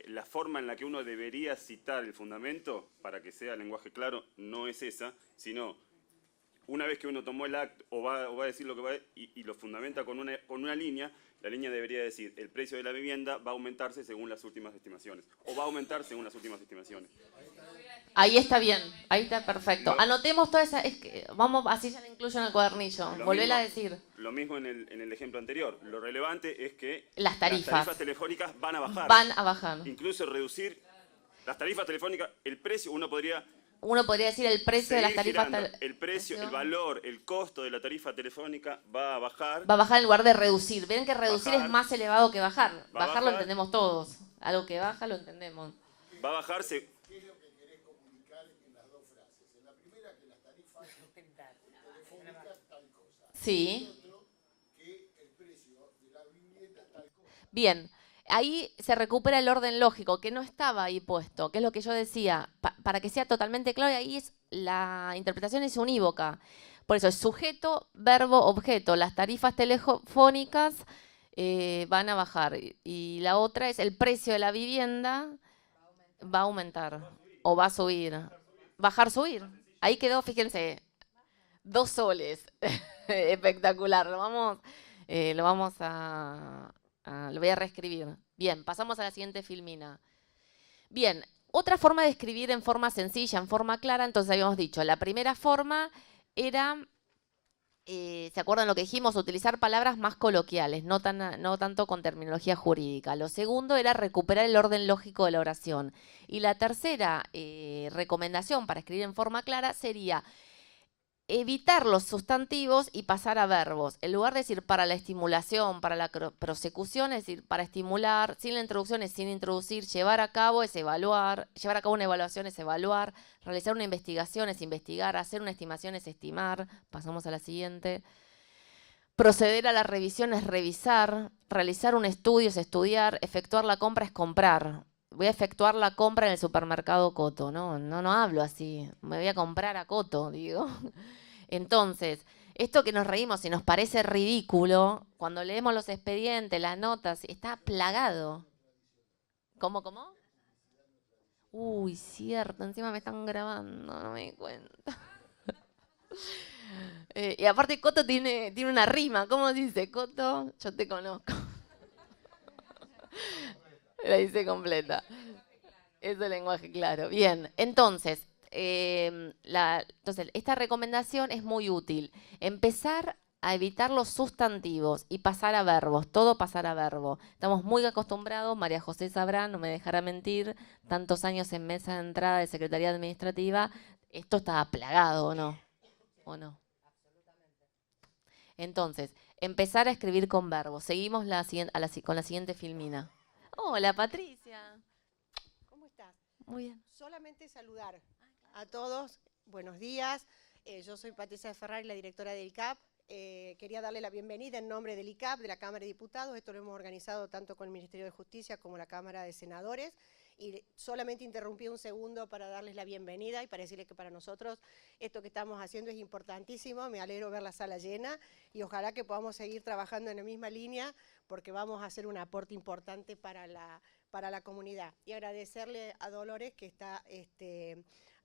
la forma en la que uno debería citar el fundamento para que sea lenguaje claro no es esa, sino una vez que uno tomó el acto o va a decir lo que va y lo fundamenta con una línea, la línea debería decir el precio de la vivienda va a aumentarse según las últimas estimaciones o va a aumentar según las últimas estimaciones. Ahí está bien, ahí está perfecto. Anotemos toda esa, vamos, así ya la incluyo en el cuadernillo. Volvela a decir. Lo mismo en el ejemplo anterior. Lo relevante es que Las tarifas telefónicas van a bajar. Van a bajar. Incluso reducir las tarifas telefónicas, el precio, uno podría decir el precio de las tarifas. el precio, el valor, el costo de la tarifa telefónica va a bajar. Va a bajar en lugar de reducir. Ven que reducir Bajar. es más elevado que bajar. Va a Bajar lo bajar. entendemos todos. Algo que baja lo entendemos. Va a bajarse. Sí. Bien, ahí se recupera el orden lógico, que no estaba ahí puesto, que es lo que yo decía, para que sea totalmente claro, y ahí la interpretación es unívoca. Por eso es sujeto, verbo, objeto. Las tarifas telefónicas van a bajar. Y la otra es el precio de la vivienda va a aumentar o va a subir. Bajar, subir. Ahí quedó, fíjense, 2 soles. Espectacular. Lo voy a reescribir. Bien, pasamos a la siguiente filmina. Bien, otra forma de escribir en forma sencilla, en forma clara, entonces habíamos dicho, la primera forma era, ¿se acuerdan lo que dijimos? Utilizar palabras más coloquiales, no tanto con terminología jurídica. Lo segundo era recuperar el orden lógico de la oración. Y la tercera recomendación para escribir en forma clara sería evitar los sustantivos y pasar a verbos. En lugar de decir para la estimulación, para la prosecución, es decir, para estimular, sin la introducción es sin introducir, llevar a cabo es evaluar, llevar a cabo una evaluación es evaluar, realizar una investigación es investigar, hacer una estimación es estimar. Pasamos a la siguiente. Proceder a la revisión es revisar, realizar un estudio es estudiar, efectuar la compra es comprar. Voy a efectuar la compra en el supermercado Coto, no hablo así, me voy a comprar a Coto, digo. Entonces, esto que nos reímos y nos parece ridículo, cuando leemos los expedientes, las notas, está plagado. ¿Cómo? Uy, cierto, encima me están grabando, no me di cuenta. Y aparte Coto tiene una rima, ¿cómo dice? Coto, yo te conozco. La hice completa. Es el lenguaje claro. Bien, entonces, esta recomendación es muy útil. Empezar a evitar los sustantivos y pasar a verbos, todo pasar a verbo. Estamos muy acostumbrados, María José sabrá, no me dejará mentir, tantos años en mesa de entrada de Secretaría Administrativa, esto está plagado, ¿o no? ¿O no? Entonces, empezar a escribir con verbos. Seguimos con la siguiente filmina. Hola, Patricia. ¿Cómo estás? Muy bien. Solamente saludar a todos. Buenos días. Yo soy Patricia Ferrari, la directora del ICAP. Quería darle la bienvenida en nombre del ICAP, de la Cámara de Diputados. Esto lo hemos organizado tanto con el Ministerio de Justicia como la Cámara de Senadores. Y solamente interrumpí un segundo para darles la bienvenida y para decirles que para nosotros esto que estamos haciendo es importantísimo. Me alegro ver la sala llena y ojalá que podamos seguir trabajando en la misma línea porque vamos a hacer un aporte importante para la comunidad. Y agradecerle a Dolores que está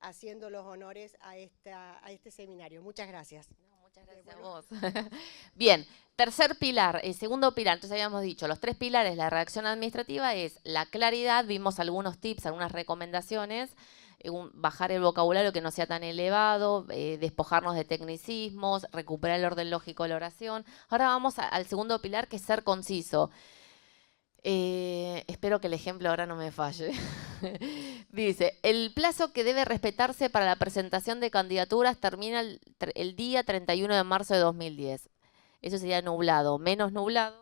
haciendo los honores a este seminario. Muchas gracias. Muchas gracias a vos. Bien, tercer pilar, segundo pilar, entonces habíamos dicho, los 3 pilares de la redacción administrativa es la claridad, vimos algunos tips, algunas recomendaciones, bajar el vocabulario que no sea tan elevado, despojarnos de tecnicismos, recuperar el orden lógico de la oración. Ahora vamos al segundo pilar, que es ser conciso. Espero que el ejemplo ahora no me falle. Dice, el plazo que debe respetarse para la presentación de candidaturas termina el día 31 de marzo de 2010. Eso sería nublado. Menos nublado.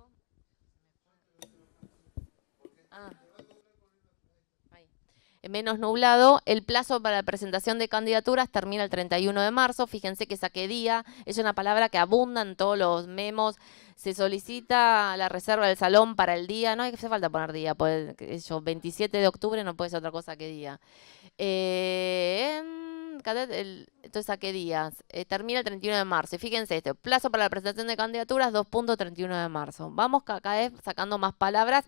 Menos nublado, el plazo para la presentación de candidaturas termina el 31 de marzo. Fíjense que saqué día, es una palabra que abunda en todos los memos Se solicita la reserva del salón para el día, no hace falta poner día, 27 de octubre no puede ser otra cosa que día. Entonces, ¿a qué días? Termina el 31 de marzo. Y fíjense esto, plazo para la presentación de candidaturas, 2.31 de marzo. Vamos cada vez sacando más palabras,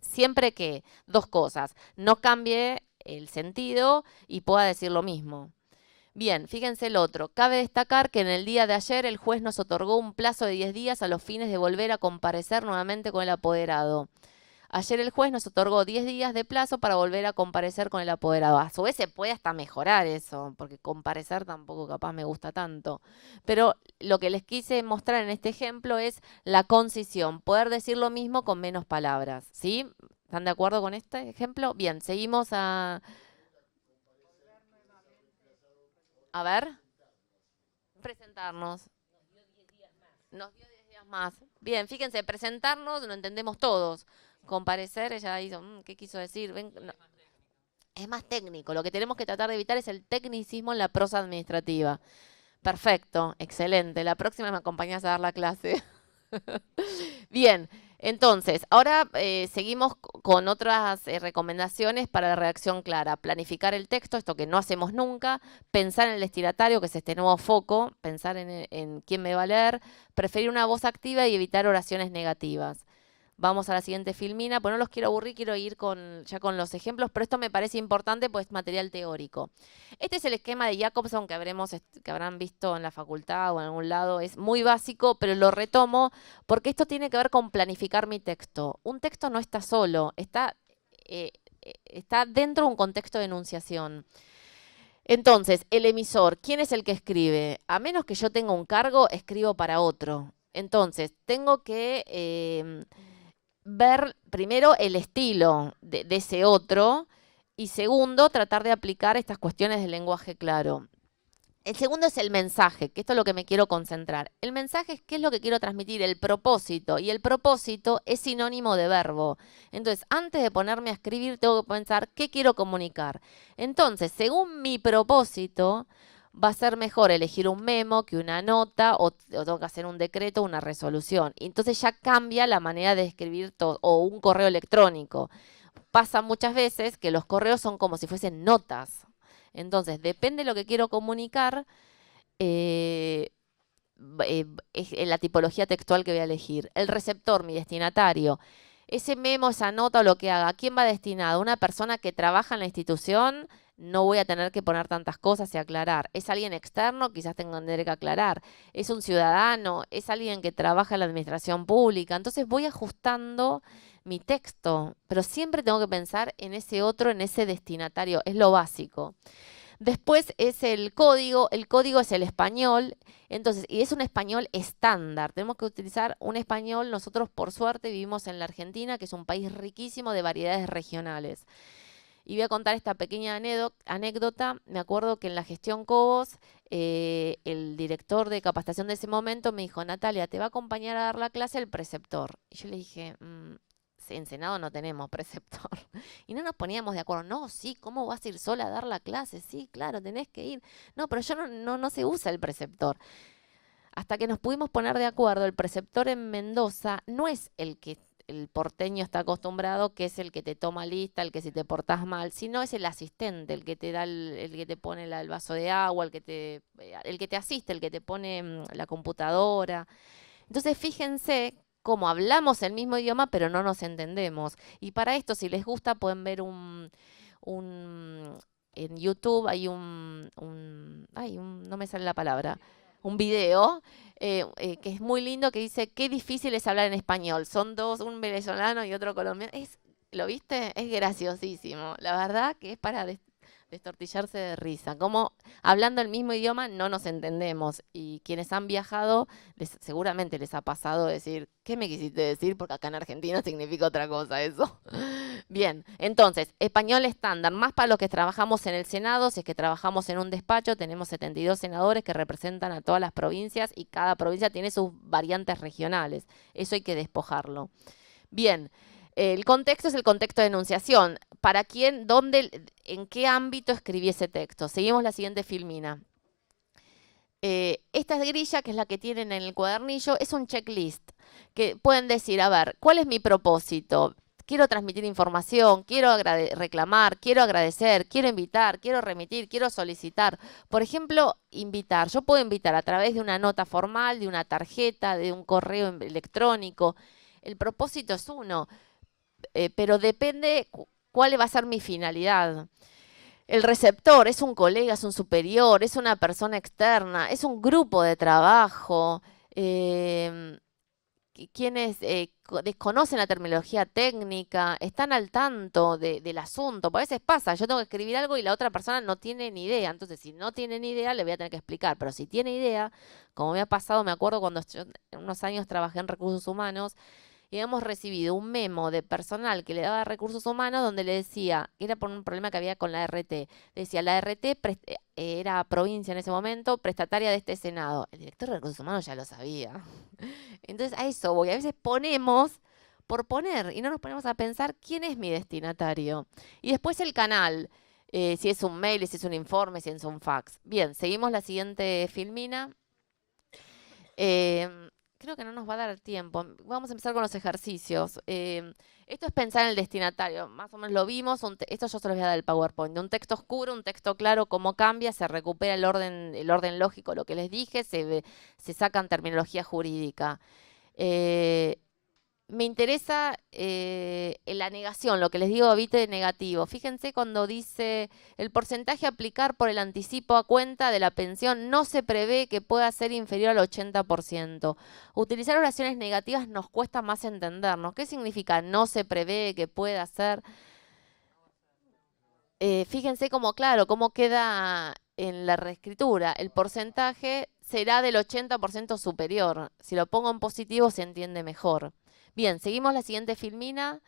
siempre que dos cosas, no cambie el sentido y pueda decir lo mismo. Bien, fíjense el otro. Cabe destacar que en el día de ayer el juez nos otorgó un plazo de 10 días a los fines de volver a comparecer nuevamente con el apoderado. Ayer el juez nos otorgó 10 días de plazo para volver a comparecer con el apoderado. A su vez se puede hasta mejorar eso, porque comparecer tampoco capaz me gusta tanto. Pero lo que les quise mostrar en este ejemplo es la concisión, poder decir lo mismo con menos palabras. ¿Sí? ¿Están de acuerdo con este ejemplo? Bien, seguimos a ver, presentarnos. Nos dio 10 días más. Bien, fíjense, presentarnos lo entendemos todos. Comparecer, ella hizo, ¿qué quiso decir? No. Es más técnico. Lo que tenemos que tratar de evitar es el tecnicismo en la prosa administrativa. Perfecto, excelente. La próxima me acompañás a dar la clase. Bien, entonces, ahora seguimos con otras recomendaciones para la redacción clara. Planificar el texto, esto que no hacemos nunca. Pensar en el destinatario, que es este nuevo foco. Pensar en quién me va a leer. Preferir una voz activa y evitar oraciones negativas. Vamos a la siguiente filmina, pues no los quiero aburrir, quiero ir ya con los ejemplos, pero esto me parece importante, pues es material teórico. Este es el esquema de Jacobson que habrán visto en la facultad o en algún lado, es muy básico, pero lo retomo porque esto tiene que ver con planificar mi texto. Un texto no está solo, está dentro de un contexto de enunciación. Entonces, el emisor, ¿quién es el que escribe? A menos que yo tenga un cargo, escribo para otro. Entonces, tengo que ver primero el estilo de ese otro y segundo, tratar de aplicar estas cuestiones del lenguaje claro. El segundo es el mensaje, que esto es lo que me quiero concentrar. El mensaje es qué es lo que quiero transmitir, el propósito, y el propósito es sinónimo de verbo. Entonces, antes de ponerme a escribir, tengo que pensar qué quiero comunicar. Entonces, según mi propósito, va a ser mejor elegir un memo que una nota o tengo que hacer un decreto o una resolución. Y entonces ya cambia la manera de escribir todo, o un correo electrónico. Pasa muchas veces que los correos son como si fuesen notas. Entonces, depende de lo que quiero comunicar, es la tipología textual que voy a elegir. El receptor, mi destinatario. Ese memo, esa nota o lo que haga, ¿a quién va destinado? ¿Una persona que trabaja en la institución? No voy a tener que poner tantas cosas y aclarar. ¿Es alguien externo? Quizás tendré que aclarar. ¿Es un ciudadano? ¿Es alguien que trabaja en la administración pública? Entonces voy ajustando mi texto, pero siempre tengo que pensar en ese otro, en ese destinatario. Es lo básico. Después es el código es el español, entonces, y es un español estándar. Tenemos que utilizar un español, nosotros por suerte vivimos en la Argentina, que es un país riquísimo de variedades regionales. Y voy a contar esta pequeña anécdota. Me acuerdo que en la gestión Cobos, el director de capacitación de ese momento me dijo, Natalia, te va a acompañar a dar la clase el preceptor. Y yo le dije, en Senado no tenemos preceptor. Y no nos poníamos de acuerdo. No, sí, ¿cómo vas a ir sola a dar la clase? Sí, claro, tenés que ir. No, pero yo no se usa el preceptor. Hasta que nos pudimos poner de acuerdo, el preceptor en Mendoza no es el que el porteño está acostumbrado, que es el que te toma lista, el que si te portás mal, sino es el asistente, el que te da el que te pone el vaso de agua, el que te asiste, el que te pone la computadora. Entonces, fíjense cómo hablamos el mismo idioma, pero no nos entendemos. Y para esto, si les gusta, pueden ver en YouTube hay no me sale la palabra, un video que es muy lindo, que dice qué difícil es hablar en español. Son dos, un venezolano y otro colombiano. ¿Lo viste? Es graciosísimo. La verdad que es para destortillarse de risa. Como hablando el mismo idioma no nos entendemos. Y quienes han viajado, seguramente les ha pasado decir, ¿qué me quisiste decir? Porque acá en Argentina significa otra cosa eso. Bien, entonces, español estándar, más para los que trabajamos en el Senado. Si es que trabajamos en un despacho, tenemos 72 senadores que representan a todas las provincias y cada provincia tiene sus variantes regionales. Eso hay que despojarlo. Bien. El contexto es el contexto de enunciación. ¿Para quién, dónde, en qué ámbito escribí ese texto? Seguimos la siguiente filmina. Esta grilla, que es la que tienen en el cuadernillo, es un checklist que pueden decir, a ver, ¿cuál es mi propósito? Quiero transmitir información, quiero reclamar, quiero agradecer, quiero invitar, quiero remitir, quiero solicitar. Por ejemplo, invitar. Yo puedo invitar a través de una nota formal, de una tarjeta, de un correo electrónico. El propósito es uno, pero depende cuál va a ser mi finalidad. El receptor es un colega, es un superior, es una persona externa, es un grupo de trabajo. Quienes desconocen la terminología técnica, están al tanto del asunto. Porque a veces pasa, yo tengo que escribir algo y la otra persona no tiene ni idea. Entonces, si no tiene ni idea, le voy a tener que explicar. Pero si tiene idea, como me ha pasado, me acuerdo cuando yo unos años trabajé en recursos humanos, y hemos recibido un memo de personal que le daba recursos humanos donde le decía, era por un problema que había con la RT, decía, la RT era provincia en ese momento, prestataria de este Senado. El director de recursos humanos ya lo sabía. Entonces a eso voy, a veces ponemos por poner y no nos ponemos a pensar quién es mi destinatario. Y después el canal, si es un mail, si es un informe, si es un fax. Bien, seguimos la siguiente filmina. Creo que no nos va a dar tiempo. Vamos a empezar con los ejercicios. Esto es pensar en el destinatario. Más o menos lo vimos. Esto yo se los voy a dar el PowerPoint. De un texto oscuro, un texto claro, cómo cambia, se recupera el orden lógico, lo que les dije, se sacan terminología jurídica. Me interesa la negación, lo que les digo, evite negativo. Fíjense cuando dice el porcentaje a aplicar por el anticipo a cuenta de la pensión no se prevé que pueda ser inferior al 80%. Utilizar oraciones negativas nos cuesta más entendernos. ¿Qué significa no se prevé que pueda ser? Fíjense cómo, claro, cómo queda en la reescritura. El porcentaje será del 80% superior. Si lo pongo en positivo se entiende mejor. Bien, seguimos la siguiente filmina.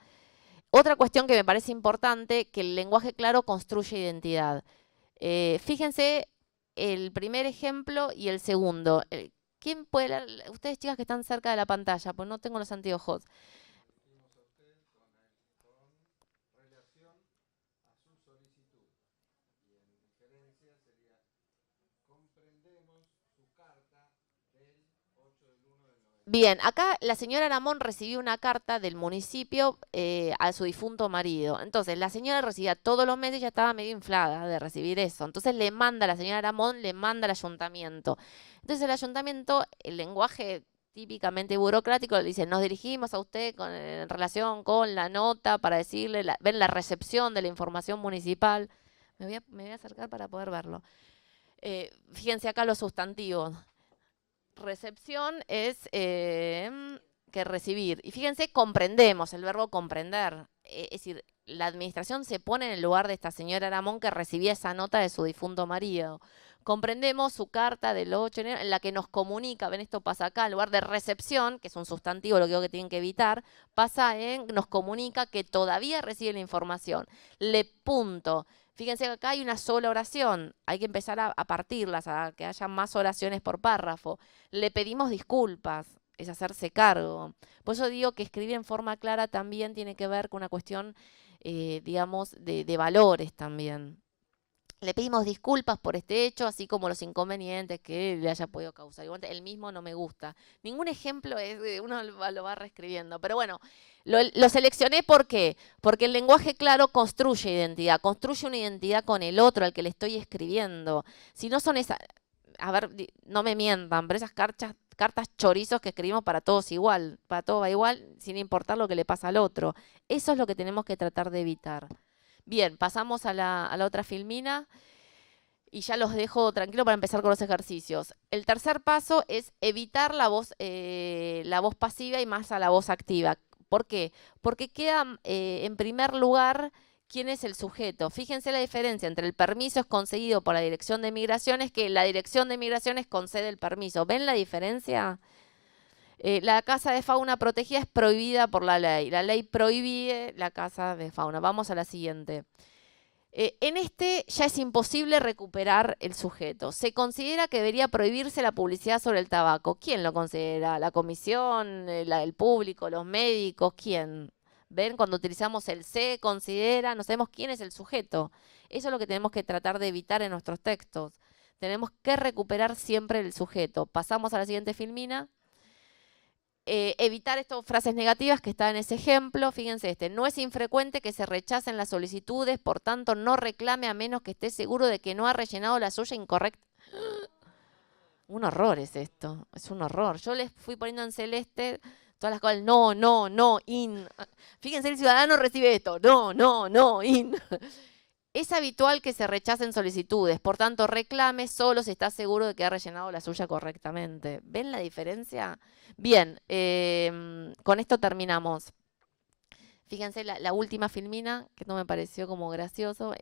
Otra cuestión que me parece importante, que el lenguaje claro construye identidad. Fíjense el primer ejemplo y el segundo. ¿Quién puede leer? Ustedes, chicas que están cerca de la pantalla, pues no tengo los anteojos. Bien, acá la señora Aramón recibió una carta del municipio a su difunto marido. Entonces, la señora recibía todos los meses, ya estaba medio inflada de recibir eso. Entonces, la señora Aramón le manda al ayuntamiento. Entonces, el ayuntamiento, el lenguaje típicamente burocrático, le dice, nos dirigimos a usted en relación con la nota para decirle, ven la recepción de la información municipal. Me voy a acercar para poder verlo. Fíjense acá los sustantivos. Recepción es que recibir. Y fíjense, comprendemos, el verbo comprender. Es decir, la administración se pone en el lugar de esta señora Aramón que recibía esa nota de su difunto marido. Comprendemos su carta del 8 de enero en la que nos comunica, ven, esto pasa acá, en lugar de recepción, que es un sustantivo, lo que digo que tienen que evitar, pasa en nos comunica que todavía recibe la información. Le punto. Fíjense que acá hay una sola oración, hay que empezar a partirlas, a que haya más oraciones por párrafo. Le pedimos disculpas, es hacerse cargo. Por eso digo que escribir en forma clara también tiene que ver con una cuestión, digamos, de valores también. Le pedimos disculpas por este hecho, así como los inconvenientes que le haya podido causar. Igual el mismo no me gusta. Ningún ejemplo uno lo va reescribiendo, pero bueno, lo seleccioné ¿por qué? Porque el lenguaje claro construye identidad, construye una identidad con el otro al que le estoy escribiendo. Si no son esas, a ver, no me mientan, pero esas cartas chorizos que escribimos para todos igual, para todo va igual, sin importar lo que le pasa al otro. Eso es lo que tenemos que tratar de evitar. Bien, pasamos a la otra filmina y ya los dejo tranquilos para empezar con los ejercicios. El tercer paso es evitar la voz pasiva y más a la voz activa. ¿Por qué? Porque queda en primer lugar quién es el sujeto. Fíjense la diferencia entre el permiso es concedido por la Dirección de Migraciones, que la Dirección de Migraciones concede el permiso. ¿Ven la diferencia? La caza de fauna protegida es prohibida por la ley. La ley prohíbe la caza de fauna. Vamos a la siguiente. En este ya es imposible recuperar el sujeto. Se considera que debería prohibirse la publicidad sobre el tabaco. ¿Quién lo considera? ¿La comisión? ¿El público? ¿Los médicos? ¿Quién? ¿Ven? Cuando utilizamos el se considera, no sabemos quién es el sujeto. Eso es lo que tenemos que tratar de evitar en nuestros textos. Tenemos que recuperar siempre el sujeto. Pasamos a la siguiente filmina. evitar estas frases negativas que está en ese ejemplo. Fíjense no es infrecuente que se rechacen las solicitudes, por tanto no reclame a menos que esté seguro de que no ha rellenado la suya incorrecta. Un horror es esto, es un horror. Yo les fui poniendo en celeste todas las cosas, no, no, no, in. Fíjense, el ciudadano recibe esto, no, no, no, in. Es habitual que se rechacen solicitudes, por tanto reclame solo si está seguro de que ha rellenado la suya correctamente. ¿Ven la diferencia? Bien, con esto terminamos. Fíjense la última filmina, que no me pareció como gracioso,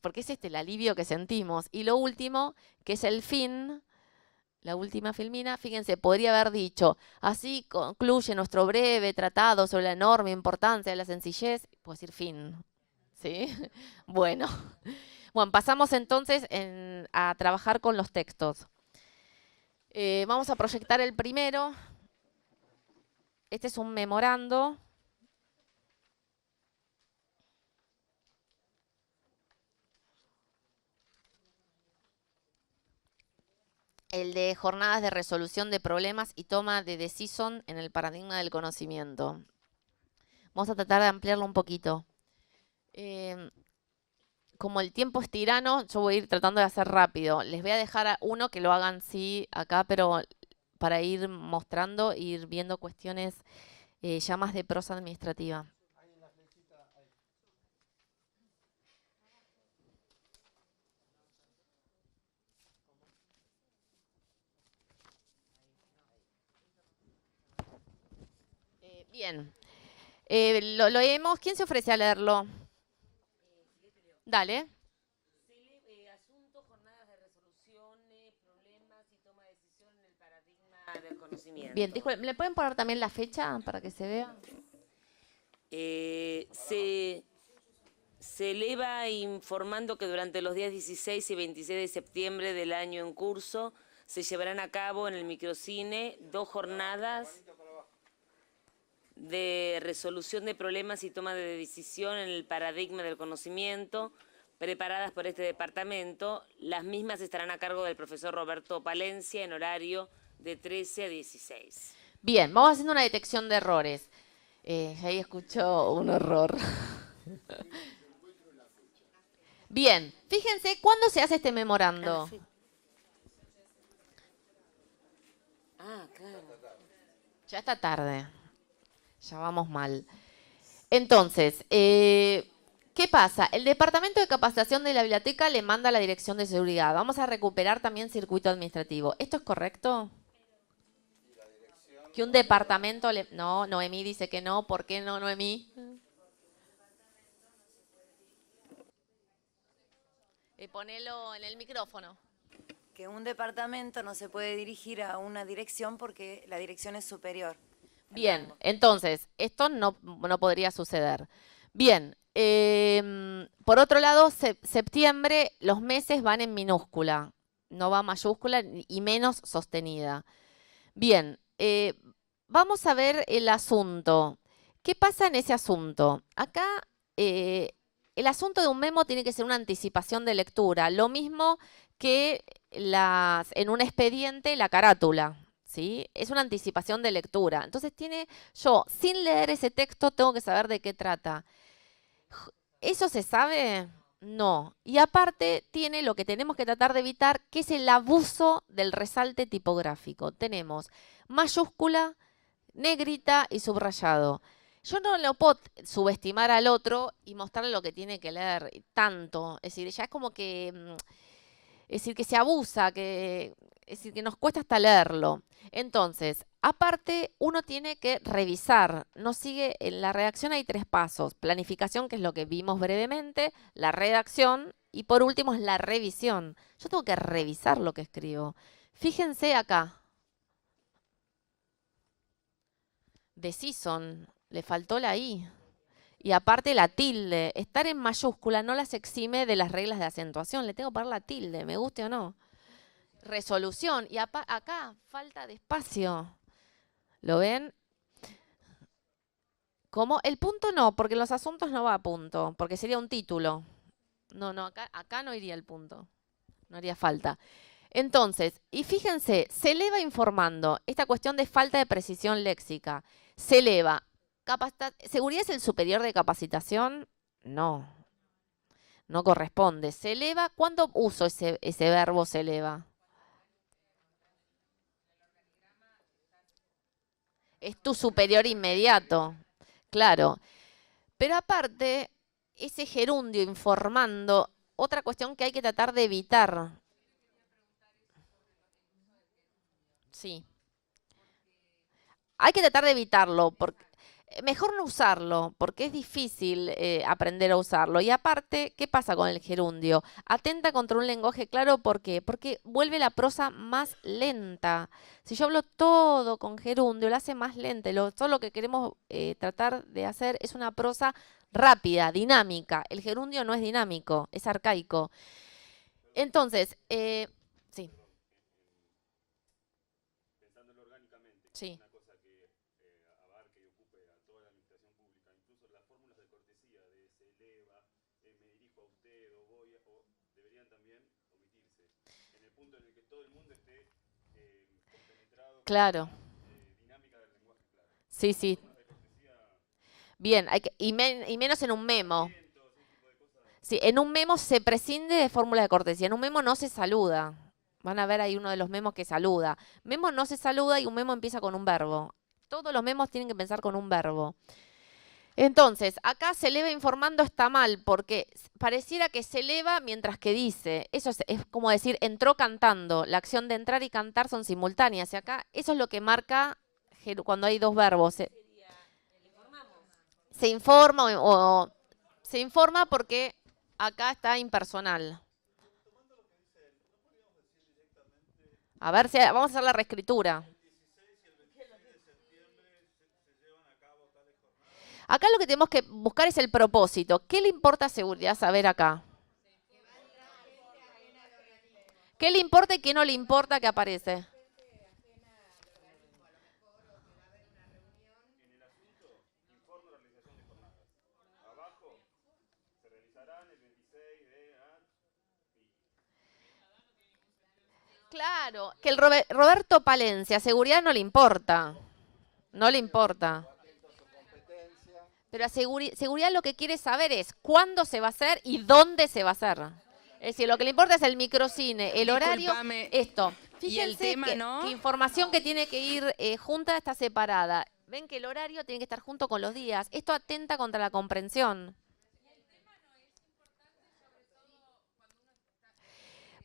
porque es el alivio que sentimos. Y lo último, que es el fin, la última filmina, fíjense, podría haber dicho, así concluye nuestro breve tratado sobre la enorme importancia de la sencillez, puedo decir fin, ¿sí? Bueno, pasamos entonces a trabajar con los textos. Vamos a proyectar el primero. Este es un memorando. El de jornadas de resolución de problemas y toma de decisión en el paradigma del conocimiento. Vamos a tratar de ampliarlo un poquito. Como el tiempo es tirano, yo voy a ir tratando de hacer rápido. Les voy a dejar uno que lo hagan sí acá, pero para ir mostrando, ir viendo cuestiones ya más de prosa administrativa. Bien. Lo leemos. ¿Quién se ofrece a leerlo? Dale. Asunto, jornadas de resolución, problemas y toma de decisión en el paradigma del conocimiento. Bien, ¿le pueden poner también la fecha para que se vea? Se eleva informando que durante los días 16 y 26 de septiembre del año en curso se llevarán a cabo en el microcine 2 jornadas de resolución de problemas y toma de decisión en el paradigma del conocimiento, preparadas por este departamento. Las mismas estarán a cargo del profesor Roberto Palencia en horario de 13 a 16. Bien, vamos haciendo una detección de errores. Ahí escucho un horror. Bien, fíjense, ¿cuándo se hace este memorando? Claro. Ya está tarde. Ya vamos mal. Entonces, ¿qué pasa? El Departamento de Capacitación de la Biblioteca le manda a la Dirección de Seguridad. Vamos a recuperar también circuito administrativo. ¿Esto es correcto? Que un departamento le... No, Noemí dice que no. ¿Por qué no, Noemí? Ponelo en el micrófono. Que un departamento no se puede dirigir a una dirección porque la dirección es superior. Bien, entonces, esto no podría suceder. Bien, por otro lado, septiembre, los meses van en minúscula, no va mayúscula y menos sostenida. Bien, vamos a ver el asunto. ¿Qué pasa en ese asunto? Acá, el asunto de un memo tiene que ser una anticipación de lectura, lo mismo que en un expediente la carátula. ¿Sí? Es una anticipación de lectura. Entonces yo, sin leer ese texto, tengo que saber de qué trata. ¿Eso se sabe? No. Y aparte tiene lo que tenemos que tratar de evitar, que es el abuso del resalte tipográfico. Tenemos mayúscula, negrita y subrayado. Yo no lo puedo subestimar al otro y mostrarle lo que tiene que leer tanto. Es decir, ya es como que... Es decir, que se abusa, es decir, que nos cuesta hasta leerlo. Entonces, aparte, uno tiene que revisar. En la redacción hay 3 pasos. Planificación, que es lo que vimos brevemente, la redacción y por último es la revisión. Yo tengo que revisar lo que escribo. Fíjense acá. Decision, le faltó la I. Y aparte la tilde, estar en mayúscula no las exime de las reglas de acentuación. Le tengo que poner la tilde, me guste o no. Resolución. Y acá falta de espacio. ¿Lo ven? ¿Cómo? El punto no, porque en los asuntos no va a punto, porque sería un título. No, acá no iría el punto. No haría falta. Entonces, y fíjense, se eleva informando esta cuestión de falta de precisión léxica. Se eleva. ¿Seguridad es el superior de capacitación? No, no corresponde. Se eleva. ¿Cuándo uso ese verbo se eleva? Es tu superior inmediato, claro. Pero aparte, ese gerundio informando, otra cuestión que hay que tratar de evitar. Sí. Hay que tratar de evitarlo, porque mejor no usarlo, porque es difícil aprender a usarlo. Y aparte, ¿qué pasa con el gerundio? Atenta contra un lenguaje claro, ¿por qué? Porque vuelve la prosa más lenta. Si yo hablo todo con gerundio, lo hace más lenta. Todo lo que queremos tratar de hacer es una prosa rápida, dinámica. El gerundio no es dinámico, es arcaico. Entonces, sí. Pensándolo orgánicamente, Sí. una cosa que abarque y ocupe a toda la administración pública, incluso las fórmulas de cortesía de se eleva, me dirijo a usted o voy deberían también omitirse. En el punto en el que todo el mundo esté compenetrado Claro. con la dinámica del lenguaje claro. Sí, sí. Bien, y menos en un memo. Sí, en un memo se prescinde de fórmula de cortesía. En un memo no se saluda. Van a ver ahí uno de los memos que saluda. Memo no se saluda y un memo empieza con un verbo. Todos los memos tienen que empezar con un verbo. Entonces, acá se eleva informando está mal, porque pareciera que se eleva mientras que dice. Eso es como decir, entró cantando. La acción de entrar y cantar son simultáneas. Y acá eso es lo que marca cuando hay dos verbos. Se informa o se informa porque acá está impersonal. A ver si vamos a hacer la reescritura. Acá lo que tenemos que buscar es el propósito. ¿Qué le importa a seguridad saber acá? ¿Qué le importa y qué no le importa que aparece? Claro, que el Roberto Palencia, seguridad no le importa. No le importa. Pero a seguridad lo que quiere saber es cuándo se va a hacer y dónde se va a hacer. Es decir, lo que le importa es el microcine, el horario, esto. Fíjense y el tema, ¿no? que información que tiene que ir junta está separada. Ven que el horario tiene que estar junto con los días. Esto atenta contra la comprensión.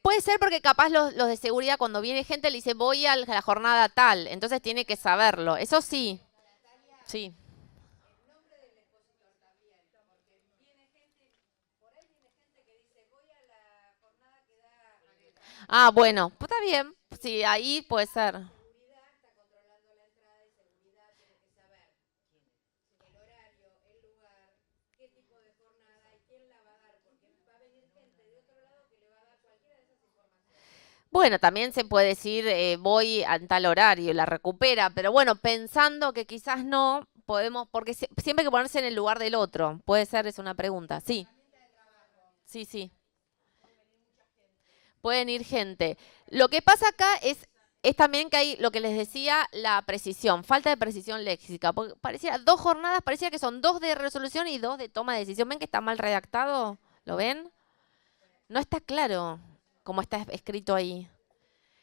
Puede ser porque capaz los de seguridad cuando viene gente le dice voy a la jornada tal, entonces tiene que saberlo. Eso sí. Sí. Ah, bueno, pues está bien. Sí, ahí puede ser. Bueno, también se puede decir voy a tal horario, la recupera, pero bueno, pensando que quizás no podemos, porque siempre hay que ponerse en el lugar del otro. Puede ser, es una pregunta. Sí. Sí, sí. Pueden ir gente. Lo que pasa acá es también que hay, lo que les decía, la precisión, falta de precisión léxica. Porque pareciera, 2 jornadas, parecía que son 2 de resolución y 2 de toma de decisión. ¿Ven que está mal redactado? ¿Lo ven? No está claro cómo está escrito ahí.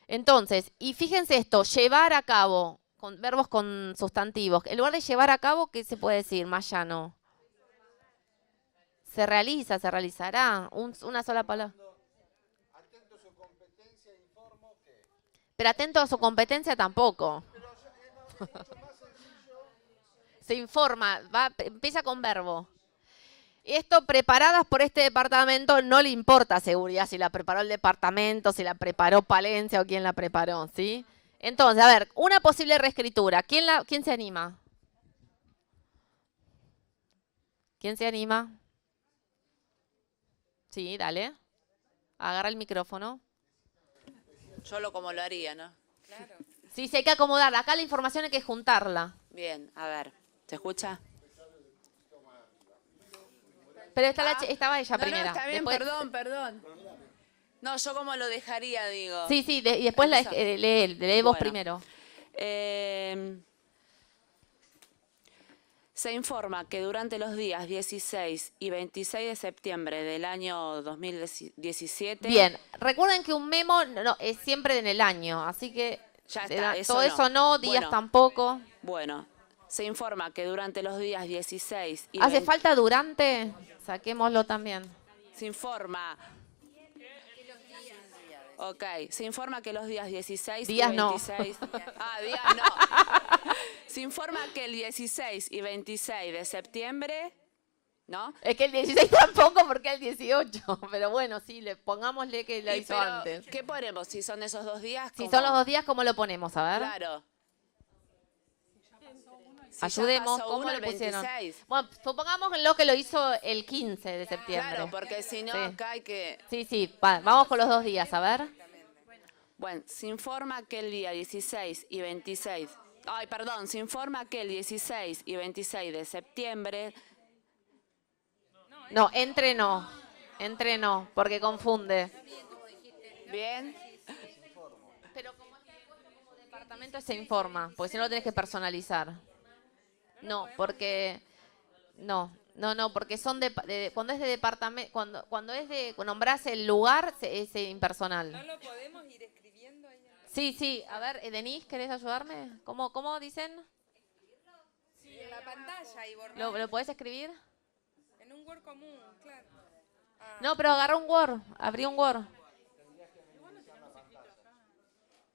Entonces, y fíjense esto, llevar a cabo, con verbos con sustantivos. En lugar de llevar a cabo, ¿qué se puede decir? Más llano. Se realiza, se realizará. Una sola palabra. Pero atento a su competencia tampoco. Se informa, empieza con verbo. Esto preparadas por este departamento no le importa seguridad si la preparó el departamento, si la preparó Palencia o quién la preparó, ¿sí? Entonces, a ver, una posible reescritura. ¿Quién se anima? ¿Quién se anima? Sí, dale. Agarra el micrófono. Solo como lo haría, ¿no? Claro. Sí, sí, hay que acomodarla. Acá la información hay que juntarla. Bien, a ver, ¿se escucha? Pero estaba ella primera. No, está bien, Después, perdón. No, yo como lo dejaría, digo. Sí, sí, y después lee vos Bueno. primero. Se informa que durante los días 16 y 26 de septiembre del año 2017... Bien, recuerden que un memo es siempre en el año, así que Ya está, todo eso no, días Bueno, tampoco. Bueno, se informa que durante los días 16 y ¿Hace 20 falta durante? Saquémoslo también. se informa... Ok, se informa que los días 16 Días y no. 26... días no. Se informa que el 16 y 26 de septiembre, ¿no? Es que el 16 tampoco porque el 18, pero bueno, sí, pongámosle que la Y hizo pero, antes. ¿qué ponemos? Si son esos 2 días, Si ¿cómo? son los 2 días, ¿cómo lo ponemos? A ver. Claro. Si ya Ayudemos, pasó ¿cómo uno, le el pusieron? 26. Bueno, supongamos lo que lo hizo el 15 de septiembre. Claro, porque si no, Sí. acá hay que... Sí, vamos con los 2 días, a ver. Bueno, se informa que el día 16 y 26... se informa que el 16 y 26 de septiembre... No, entre no, porque confunde. Bien. Pero como departamento se informa, porque si no lo tenés que personalizar. No, porque porque son cuando es de departamento, cuando es de nombrás el lugar es impersonal. ¿No lo podemos ir escribiendo ahí? Sí, a ver, Denise, ¿querés ayudarme? ¿Cómo dicen? Sí, en la pantalla y borrar. ¿Lo podés escribir? En un Word común, claro. No, pero agarra un Word, abrí un Word.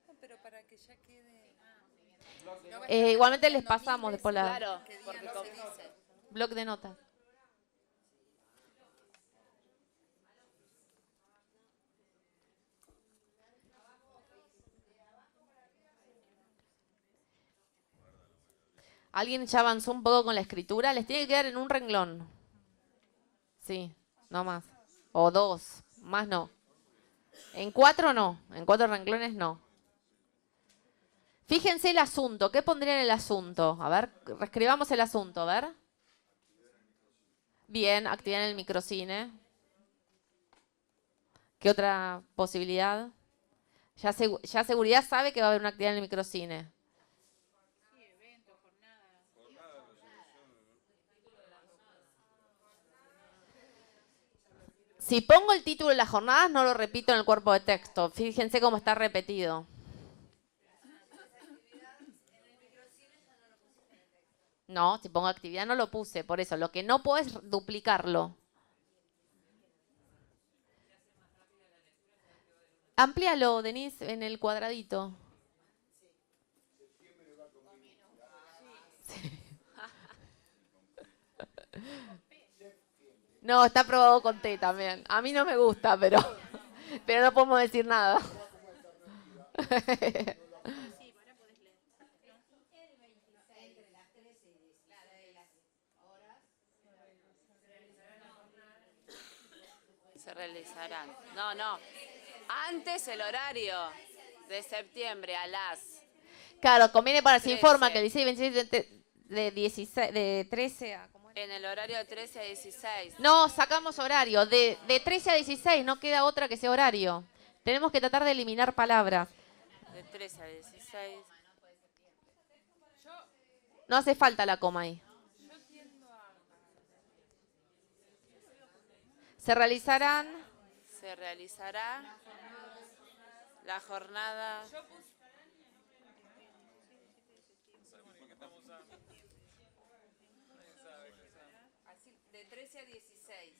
No, pero para que ya quede... Igualmente les pasamos después la Claro, porque no se dice. bloc de notas. ¿Alguien ya avanzó un poco con la escritura? Les tiene que quedar en un renglón. Sí, no más. O 2, más no. En 4 no, en 4 renglones no. Fíjense el asunto, ¿qué pondría en el asunto? A ver, reescribamos el asunto, a ver. Bien, actividad en el microcine. ¿Qué otra posibilidad? Ya seguridad sabe que va a haber una actividad en el microcine. Si pongo el título de las jornadas, no lo repito en el cuerpo de texto. Fíjense cómo está repetido. No, si pongo actividad no lo puse, por eso. Lo que no puedo es duplicarlo. Amplíalo, Denise, en el cuadradito. Sí. No, está probado con T también. A mí no me gusta, pero no podemos decir nada. Se realizarán. No. Antes el horario de septiembre a las... Claro, conviene para se 13. informa que el 16 y 26 de 13 a... ¿cómo era? En el horario de 13 a 16. No, sacamos horario. De 13 a 16 no queda otra que sea horario. Tenemos que tratar de eliminar palabras. De 13 a 16. No hace falta la coma ahí. Se realizará la jornada... De 13 a 16.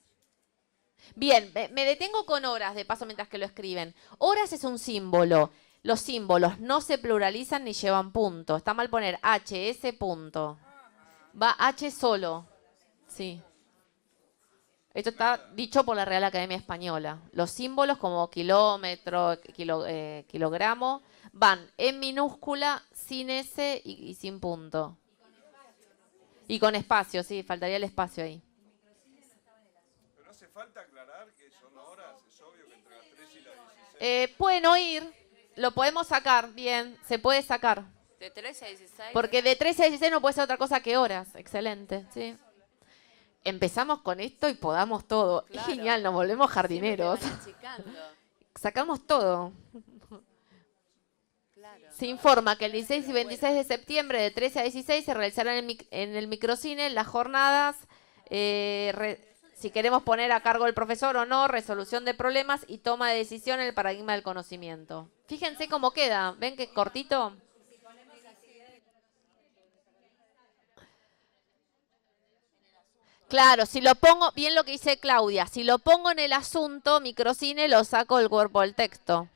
Bien, me detengo con horas de paso mientras que lo escriben. Horas es un símbolo. Los símbolos no se pluralizan ni llevan punto. Está mal poner HS punto. Va H solo. Sí. Esto está dicho por la Real Academia Española. Los símbolos como kilómetro, kilogramo, van en minúscula, sin S y sin punto. Y con espacio, sí, faltaría el espacio ahí. Pero no hace falta aclarar que son horas, es obvio que entre las 13 y las 16. Pueden oír, lo podemos sacar, bien, se puede sacar. De 13 a 16. Porque de 13 a 16 no puede ser otra cosa que horas, excelente, sí. Empezamos con esto y podamos todo. Claro. Genial, nos volvemos jardineros. Siempre te van achicando. Sacamos todo. Se informa que el 16 y 26 de septiembre de 13 a 16 se realizarán en el microcine las jornadas, si queremos poner a cargo del profesor o no, resolución de problemas y toma de decisión en el paradigma del conocimiento. Fíjense cómo queda, ¿ven qué cortito? Claro, si lo pongo, bien lo que dice Claudia, si lo pongo en el asunto, microcine, lo saco del cuerpo del texto.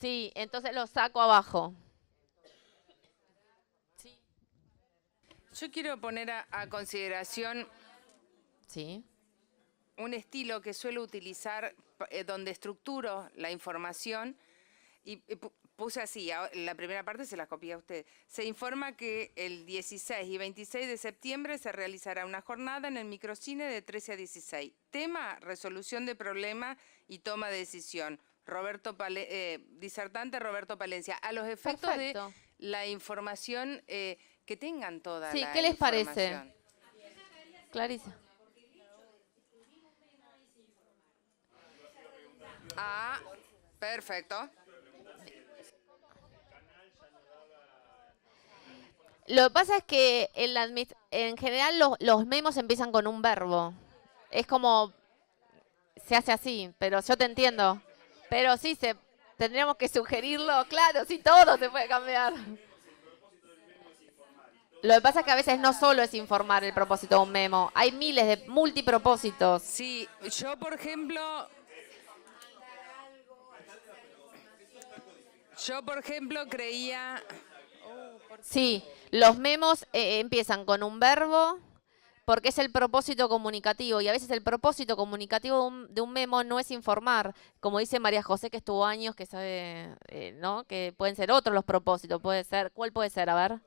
Sí, entonces lo saco abajo. Sí. Yo quiero poner a consideración Sí. un estilo que suelo utilizar donde estructuro la información y puse así, la primera parte se la copié a usted. Se informa que el 16 y 26 de septiembre se realizará una jornada en el microcine de 13 a 16. Tema, resolución de problema y toma de decisión. Disertante Roberto Palencia. A los efectos Perfecto. de la información que tengan toda Sí, la ¿qué les información. parece? Clarice. Ah, perfecto. Lo que pasa es que en general los memos empiezan con un verbo. Es como, se hace así, pero yo te entiendo. Pero sí, tendríamos que sugerirlo, claro, sí, todo se puede cambiar. Lo que pasa es que a veces no solo es informar el propósito de un memo, hay miles de multipropósitos. Sí, yo por ejemplo creía... Sí, los memos empiezan con un verbo porque es el propósito comunicativo y a veces el propósito comunicativo de un memo no es informar, como dice María José que estuvo años que sabe, ¿no? Que pueden ser otros los propósitos, puede ser, ¿cuál puede ser? A ver.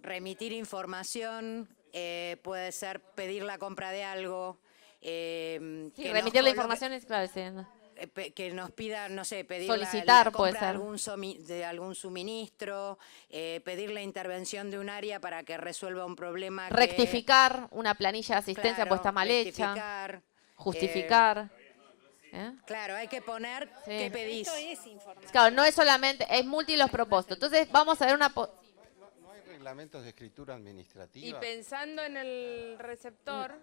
Remitir información, puede ser pedir la compra de algo. Sí, remitir la información es claro, sí, ¿no? Que nos pidan, no sé, pedir solicitar, la puede compra ser. de algún suministro, pedir la intervención de un área para que resuelva un problema. Rectificar una planilla de asistencia claro, pues está mal hecha. Justificar. Claro, hay que poner qué pedís. Claro, no es solamente, es múltiples los propósitos. Entonces vamos a ver una... ¿No hay reglamentos de escritura administrativa? Y pensando en el receptor...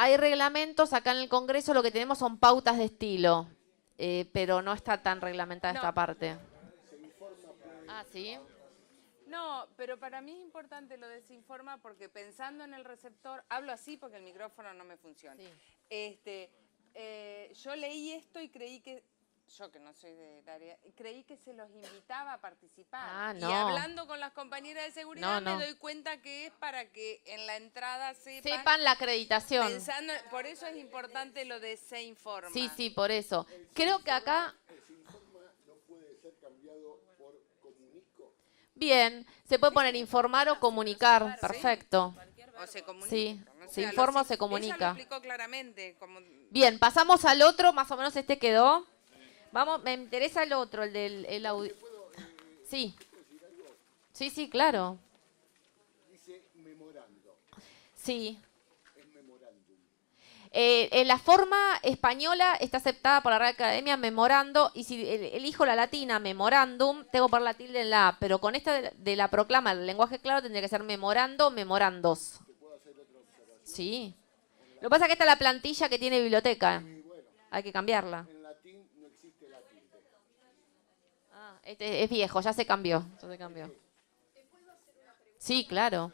Hay reglamentos, acá en el Congreso lo que tenemos son pautas de estilo, pero no está tan reglamentada esta parte. Ah, ¿sí? No, pero para mí es importante lo de se informa porque pensando en el receptor, hablo así porque el micrófono no me funciona. Sí. Yo leí esto y creí que, yo que no soy del área, creí que se los invitaba a participar. Ah, no. Y hablando con las compañeras de seguridad me doy cuenta que es para que en la entrada sepan la acreditación. Pensando, por eso es importante lo de se informa. Sí, sí, por eso. Creo que acá... Bien, se puede poner informar o comunicar, perfecto. O se comunica. Sí, O se sea, informa o se ella comunica. lo explicó claramente. Bien, pasamos al otro, más o menos este quedó. Vamos, me interesa el otro, el del audio. Sí. Sí, sí, claro. Dice memorando. Sí. Es memorándum. En la forma española está aceptada por la Real Academia memorando, y si elijo la latina memorándum, tengo que poner la tilde en la A, pero con esta de la proclama, el lenguaje claro, tendría que ser memorando, memorandos. Sí. Lo que pasa es que esta es la plantilla que tiene biblioteca. Hay que cambiarla. En latín no existe la tilde. Ah, este es viejo, ya se cambió. Sí, claro.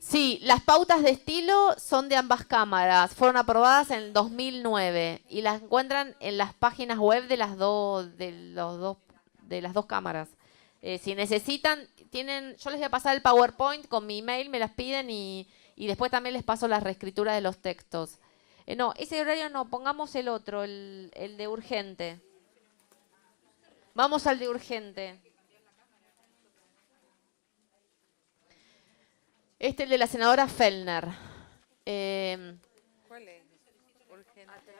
Sí, las pautas de estilo son de ambas cámaras. Fueron aprobadas en el 2009 y las encuentran en las páginas web de las dos cámaras. Si necesitan, yo les voy a pasar el PowerPoint con mi email, me las piden y después también les paso las reescrituras de los textos. No, ese horario no, pongamos el otro, el de urgente. Vamos al de urgente. Este es el de la senadora Fellner. ¿Cuál es? Urgente.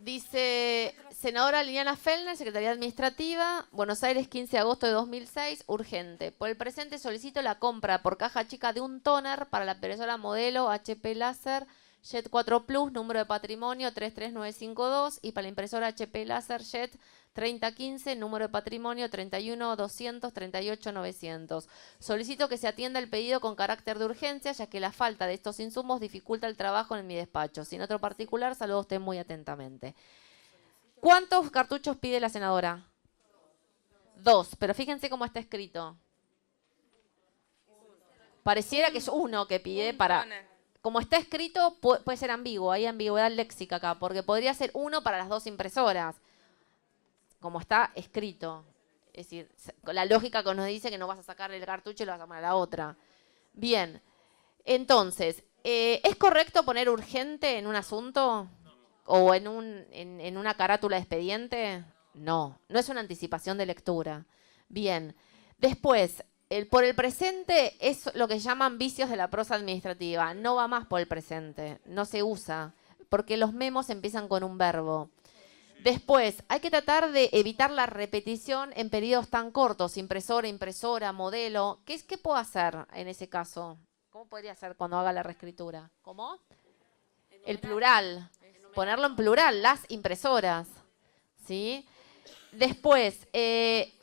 Dice, Senadora Liliana Fellner, Secretaría Administrativa, Buenos Aires, 15 de agosto de 2006, urgente. Por el presente solicito la compra por caja chica de un tóner para la impresora modelo HP Láser Jet 4 Plus, número de patrimonio 33952, y para la impresora HP Láser Jet 3015, número de patrimonio 31200-38900. Solicito que se atienda el pedido con carácter de urgencia, ya que la falta de estos insumos dificulta el trabajo en mi despacho. Sin otro particular, saludo a usted muy atentamente. ¿Cuántos cartuchos pide la senadora? 2, pero fíjense cómo está escrito. Pareciera que es uno que pide para... Como está escrito, puede ser ambiguo, hay ambigüedad léxica acá, porque podría ser uno para las 2 impresoras, como está escrito. Es decir, la lógica que nos dice que no vas a sacarle el cartucho y lo vas a poner a la otra. Bien, entonces, ¿es correcto poner urgente en un asunto? ¿O en una carátula de expediente? No, no es una anticipación de lectura. Bien, después, por el presente es lo que llaman vicios de la prosa administrativa. No va más por el presente, no se usa, porque los memos empiezan con un verbo. Después, hay que tratar de evitar la repetición en periodos tan cortos, impresora, modelo. ¿Qué puedo hacer en ese caso? ¿Cómo podría ser cuando haga la reescritura? ¿Cómo? El plural. Ponerlo en plural, las impresoras. ¿Sí? Después,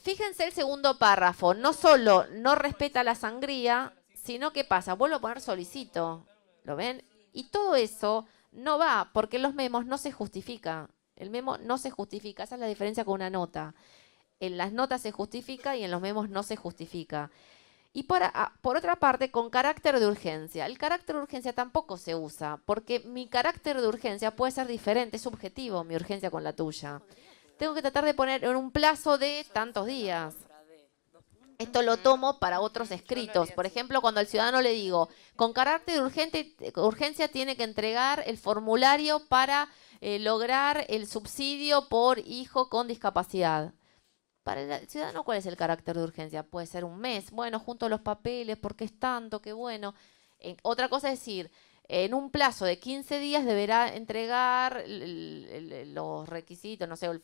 fíjense el segundo párrafo. No solo no respeta la sangría, sino que pasa, vuelvo a poner solicito. ¿Lo ven? Y todo eso no va, porque en los memos no se justifica. El memo no se justifica. Esa es la diferencia con una nota. En las notas se justifica y en los memos no se justifica. Y por otra parte, con carácter de urgencia. El carácter de urgencia tampoco se usa, porque mi carácter de urgencia puede ser diferente, es subjetivo mi urgencia con la tuya. Tengo que tratar de poner en un plazo de tantos días. Esto lo tomo para otros escritos. Por ejemplo, cuando al ciudadano le digo, con carácter de urgencia tiene que entregar el formulario para lograr el subsidio por hijo con discapacidad. Para el ciudadano, ¿cuál es el carácter de urgencia? Puede ser un mes. Bueno, junto a los papeles, porque es tanto, qué bueno. Otra cosa es decir, en un plazo de 15 días deberá entregar los requisitos, no sé, el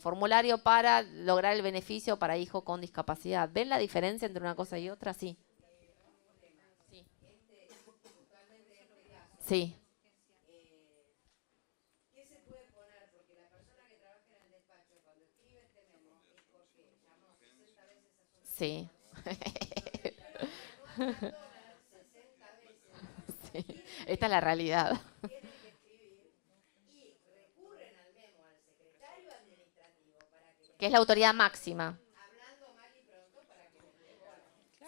formulario para lograr el beneficio para hijo con discapacidad. ¿Ven la diferencia entre una cosa y otra? Sí. Sí. Sí. Sí. Esta es la realidad. Que es la autoridad máxima.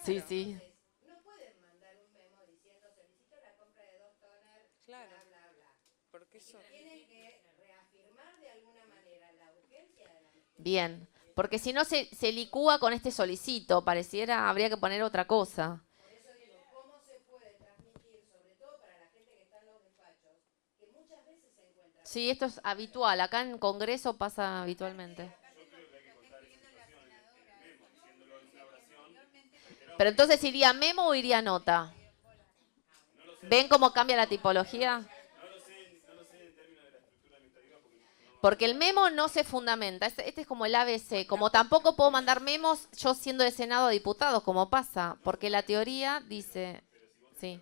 Sí, sí. Claro. Porque eso... Bien. Porque si no se licúa con este solicito, pareciera, habría que poner otra cosa. Por eso digo, ¿cómo se puede transmitir, sobre todo para la gente que está en los despachos, que muchas veces se encuentra... Sí, esto es habitual, acá en Congreso pasa habitualmente. Pero entonces, ¿iría memo o iría nota? ¿Ven cómo cambia la tipología? Porque el memo no se fundamenta, este es como el ABC, como tampoco puedo mandar memos yo siendo de Senado a diputados, como pasa, porque la teoría dice, sí.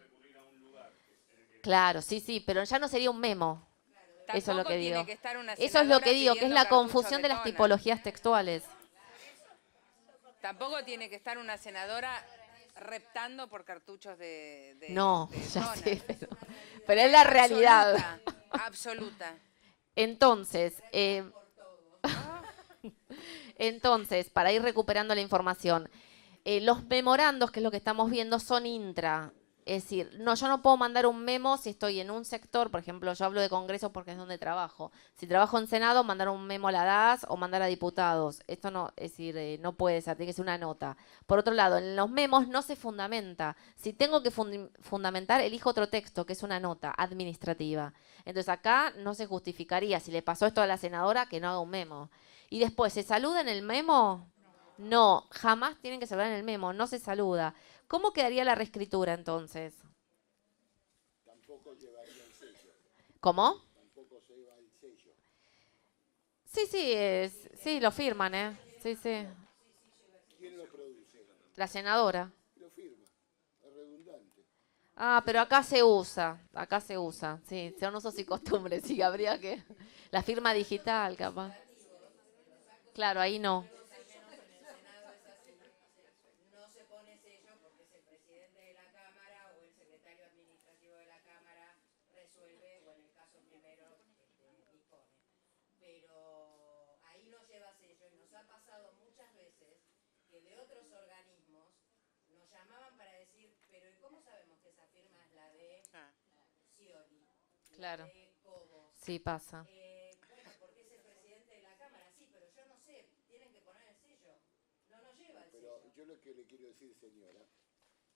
Claro, sí, pero ya no sería un memo, eso es lo que digo. Eso es lo que digo, que es la confusión de las tipologías textuales. Tampoco tiene que estar una senadora reptando por cartuchos de no, de ya toner. sé, pero es la realidad. Absoluta. Entonces, para ir recuperando la información, los memorandos, que es lo que estamos viendo, son intra. Es decir, yo no puedo mandar un memo si estoy en un sector, por ejemplo, yo hablo de Congreso porque es donde trabajo. Si trabajo en Senado, mandar un memo a la DAS o mandar a diputados. Esto no, es decir, no puede ser, tiene que ser una nota. Por otro lado, en los memos no se fundamenta. Si tengo que fundamentar, elijo otro texto, que es una nota administrativa. Entonces acá no se justificaría, si le pasó esto a la senadora, que no haga un memo. Y después, ¿se saluda en el memo? No, jamás tienen que saludar en el memo, no se saluda. ¿Cómo quedaría la reescritura entonces? Tampoco llevaría el sello. ¿Cómo? Tampoco se lleva el sello. Sí, sí, lo firman, ¿eh? Sí, sí. ¿Quién lo produce? La senadora. Lo firma. Es redundante. Ah, pero acá se usa, sí, son usos y costumbres, sí, habría que... La firma digital, capaz. Claro, ahí no. No se pone sello porque es el presidente de la Cámara o el secretario administrativo de la Cámara resuelve, o en el caso primero dispone. Pero ahí no lleva sello y nos ha pasado muchas veces que de otros organismos nos llamaban para decir, pero ¿y cómo sabemos que esa firma es la de Scioli? Claro. La de Cobos. Sí, pasa. Bueno, porque es el presidente de la Cámara, sí, pero yo no sé, tienen que poner el sello. No nos lleva el sello. Pero yo lo que le quiero decir, señora,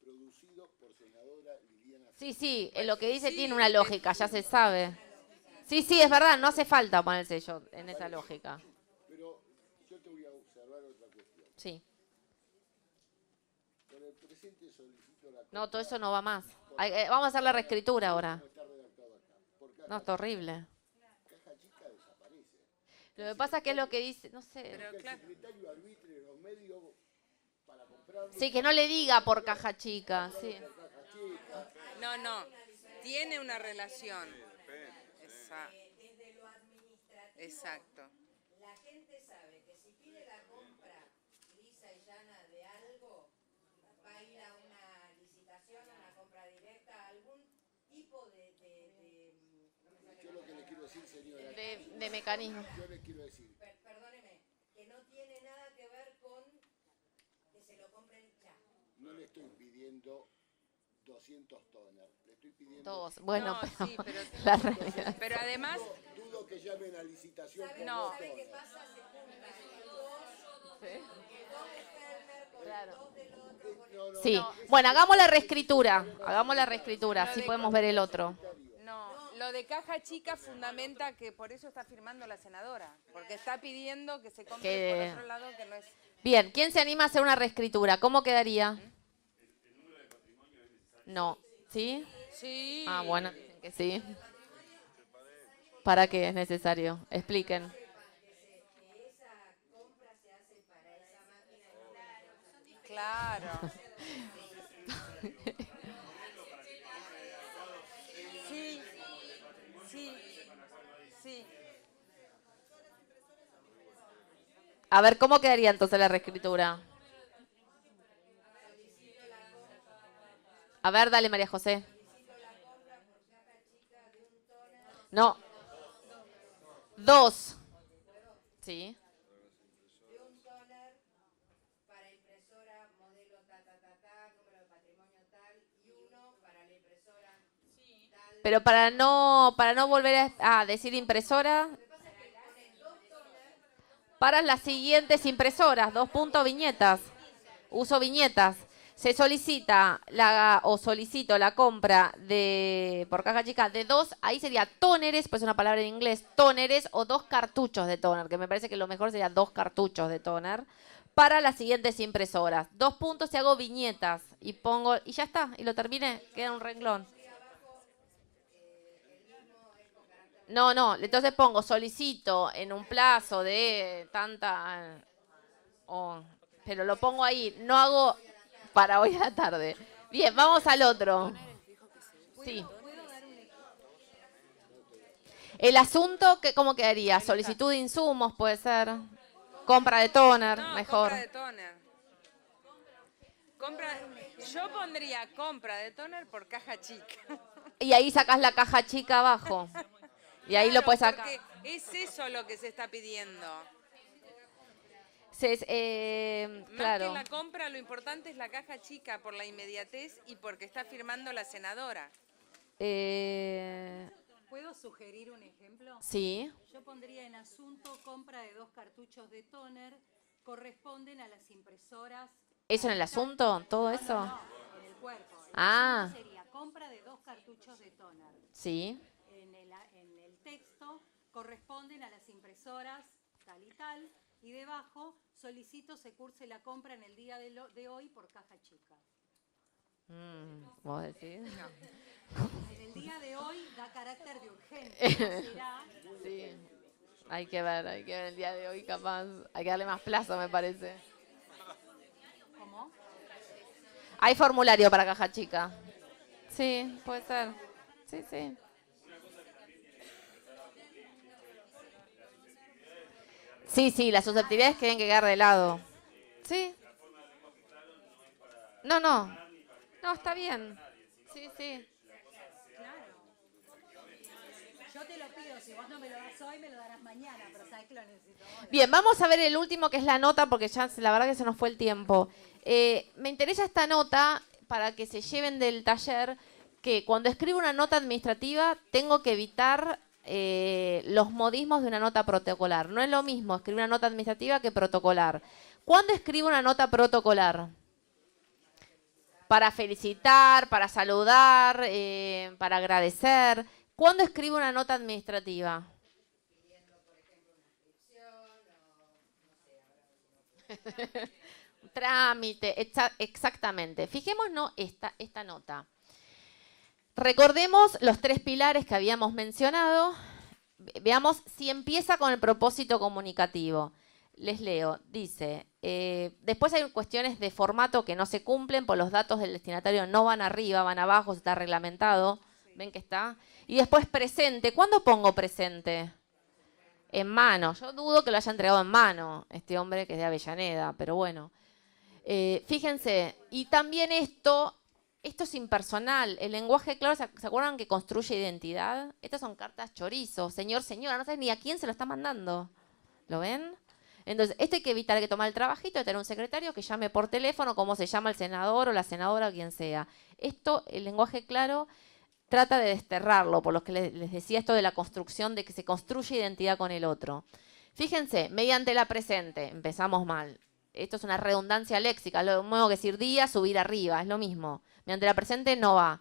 producido por senadora Liliana. Sí, sí, lo que dice tiene una lógica, ya se sabe. Sí, sí, es verdad, no hace falta poner el sello en esa lógica. Pero yo te voy a observar otra cuestión. Sí. Con el presente solicito la... No, todo eso no va más. Vamos a hacer la reescritura ahora. Está redactado acá. Por caja No, está horrible. Caja chica desaparece. Lo que pasa es que es lo que dice, no sé. Pero el secretario arbitre los medios para comprarlo. Sí, que no le diga por caja chica, sí. No, no. Tiene una relación. Exacto. La gente sabe que si pide la compra lisa y llana de algo, va a ir a una licitación, a una compra directa, a algún tipo de Yo lo que le quiero decir, señora. De mecanismo. Yo le quiero decir. Perdóneme, que no tiene nada que ver con que se lo compren ya. No le estoy pidiendo 200 toners. Le estoy pidiendo... Todos. Bueno, No, pero, sí, pero, la realidad. pero además... Dudo que llamen a licitación por No. ¿Sabe qué pasa? Se juntan el dos de Fermer con el dos del otro. Con Sí, bueno, hagamos la reescritura, así de- podemos ver el otro. No, lo de caja chica fundamenta que por eso está firmando la senadora, porque está pidiendo que se compre Que- por otro lado que no es... Bien, ¿quién se anima a hacer una reescritura? ¿Cómo quedaría? No, ¿sí? Sí. Ah, bueno, dicen que sí. ¿Para qué es necesario? Expliquen. Claro. Sí, sí, sí. A ver, ¿cómo quedaría entonces la reescritura? A ver, dale, María José. No. 2. Sí. de un toner para impresora modelo número de patrimonio tal, y uno para la impresora tal. Pero para no volver a decir impresora, para las siguientes impresoras, 2 puntos viñetas. Uso viñetas. Se solicita solicito la compra por caja chica de 2, ahí sería tóneres, pues una palabra en inglés, tóneres o 2 cartuchos de tóner, que me parece que lo mejor sería 2 cartuchos de tóner, para las siguientes impresoras. 2 puntos y hago viñetas y pongo, y ya está, y lo terminé, queda un renglón. No, entonces pongo solicito en un plazo de tanta, pero lo pongo ahí, no hago para hoy a la tarde. Bien, vamos al otro. Sí. El asunto, ¿cómo quedaría? Solicitud de insumos, puede ser. Compra de tóner, No, mejor. compra de tóner. Yo pondría compra de tóner por caja chica. Y ahí sacás la caja chica abajo. Y ahí lo puedes sacar. Porque es eso lo que se está pidiendo. Más Que claro. la compra, lo importante es la caja chica por la inmediatez y porque está firmando la senadora. ¿Puedo sugerir un ejemplo? Sí. Yo pondría en asunto compra de 2 cartuchos de tóner, corresponden a las impresoras. ¿Eso en el asunto? ¿Todo eso? No, en el cuerpo. El Ah. asunto sería compra de 2 cartuchos de tóner. Sí. En el texto corresponden a las impresoras tal y tal, y debajo solicito se curse la compra en el día de hoy por caja chica. ¿Vos decís? En el día de hoy da carácter de urgencia. Será Sí. Hay que ver el día de hoy, capaz. Hay que darle más plazo, me parece. ¿Cómo? Hay formulario para caja chica. Sí, puede ser. Sí, sí. Sí, sí, las susceptibilidades tienen que quedar de lado. Sí. No, no. No, está bien. Sí, sí. Claro. Yo te lo pido, si vos no me lo das hoy, me lo darás mañana, pero sabes que lo necesito hoy. Bien, vamos a ver el último, que es la nota, porque ya la verdad que se nos fue el tiempo. Me interesa esta nota para que se lleven del taller, que cuando escribo una nota administrativa tengo que evitar los modismos de una nota protocolar. No es lo mismo escribir una nota administrativa que protocolar. ¿Cuándo escribo una nota protocolar? Para felicitar, para saludar, para agradecer. ¿Cuándo escribo una nota administrativa? Trámite, exactamente. Fijémonos esta nota. Recordemos los 3 pilares que habíamos mencionado. Veamos si empieza con el propósito comunicativo. Les leo, dice, después hay cuestiones de formato que no se cumplen, por los datos del destinatario no van arriba, van abajo, está reglamentado. ¿Ven que está? Y después presente. ¿Cuándo pongo presente? En mano. Yo dudo que lo haya entregado en mano este hombre que es de Avellaneda, pero bueno. Fíjense, y también esto es impersonal. El lenguaje claro, ¿se acuerdan que construye identidad? Estas son cartas chorizo. Señor, señora, no sabes ni a quién se lo está mandando. ¿Lo ven? Entonces, esto hay que evitar, hay que tomar el trabajito de tener un secretario que llame por teléfono cómo se llama el senador o la senadora o quien sea. Esto, el lenguaje claro, trata de desterrarlo, por lo que les decía esto de la construcción, de que se construye identidad con el otro. Fíjense, mediante la presente, empezamos mal. Esto es una redundancia léxica, lo mismo que decir día, subir arriba, es lo mismo. Mediante la presente no va.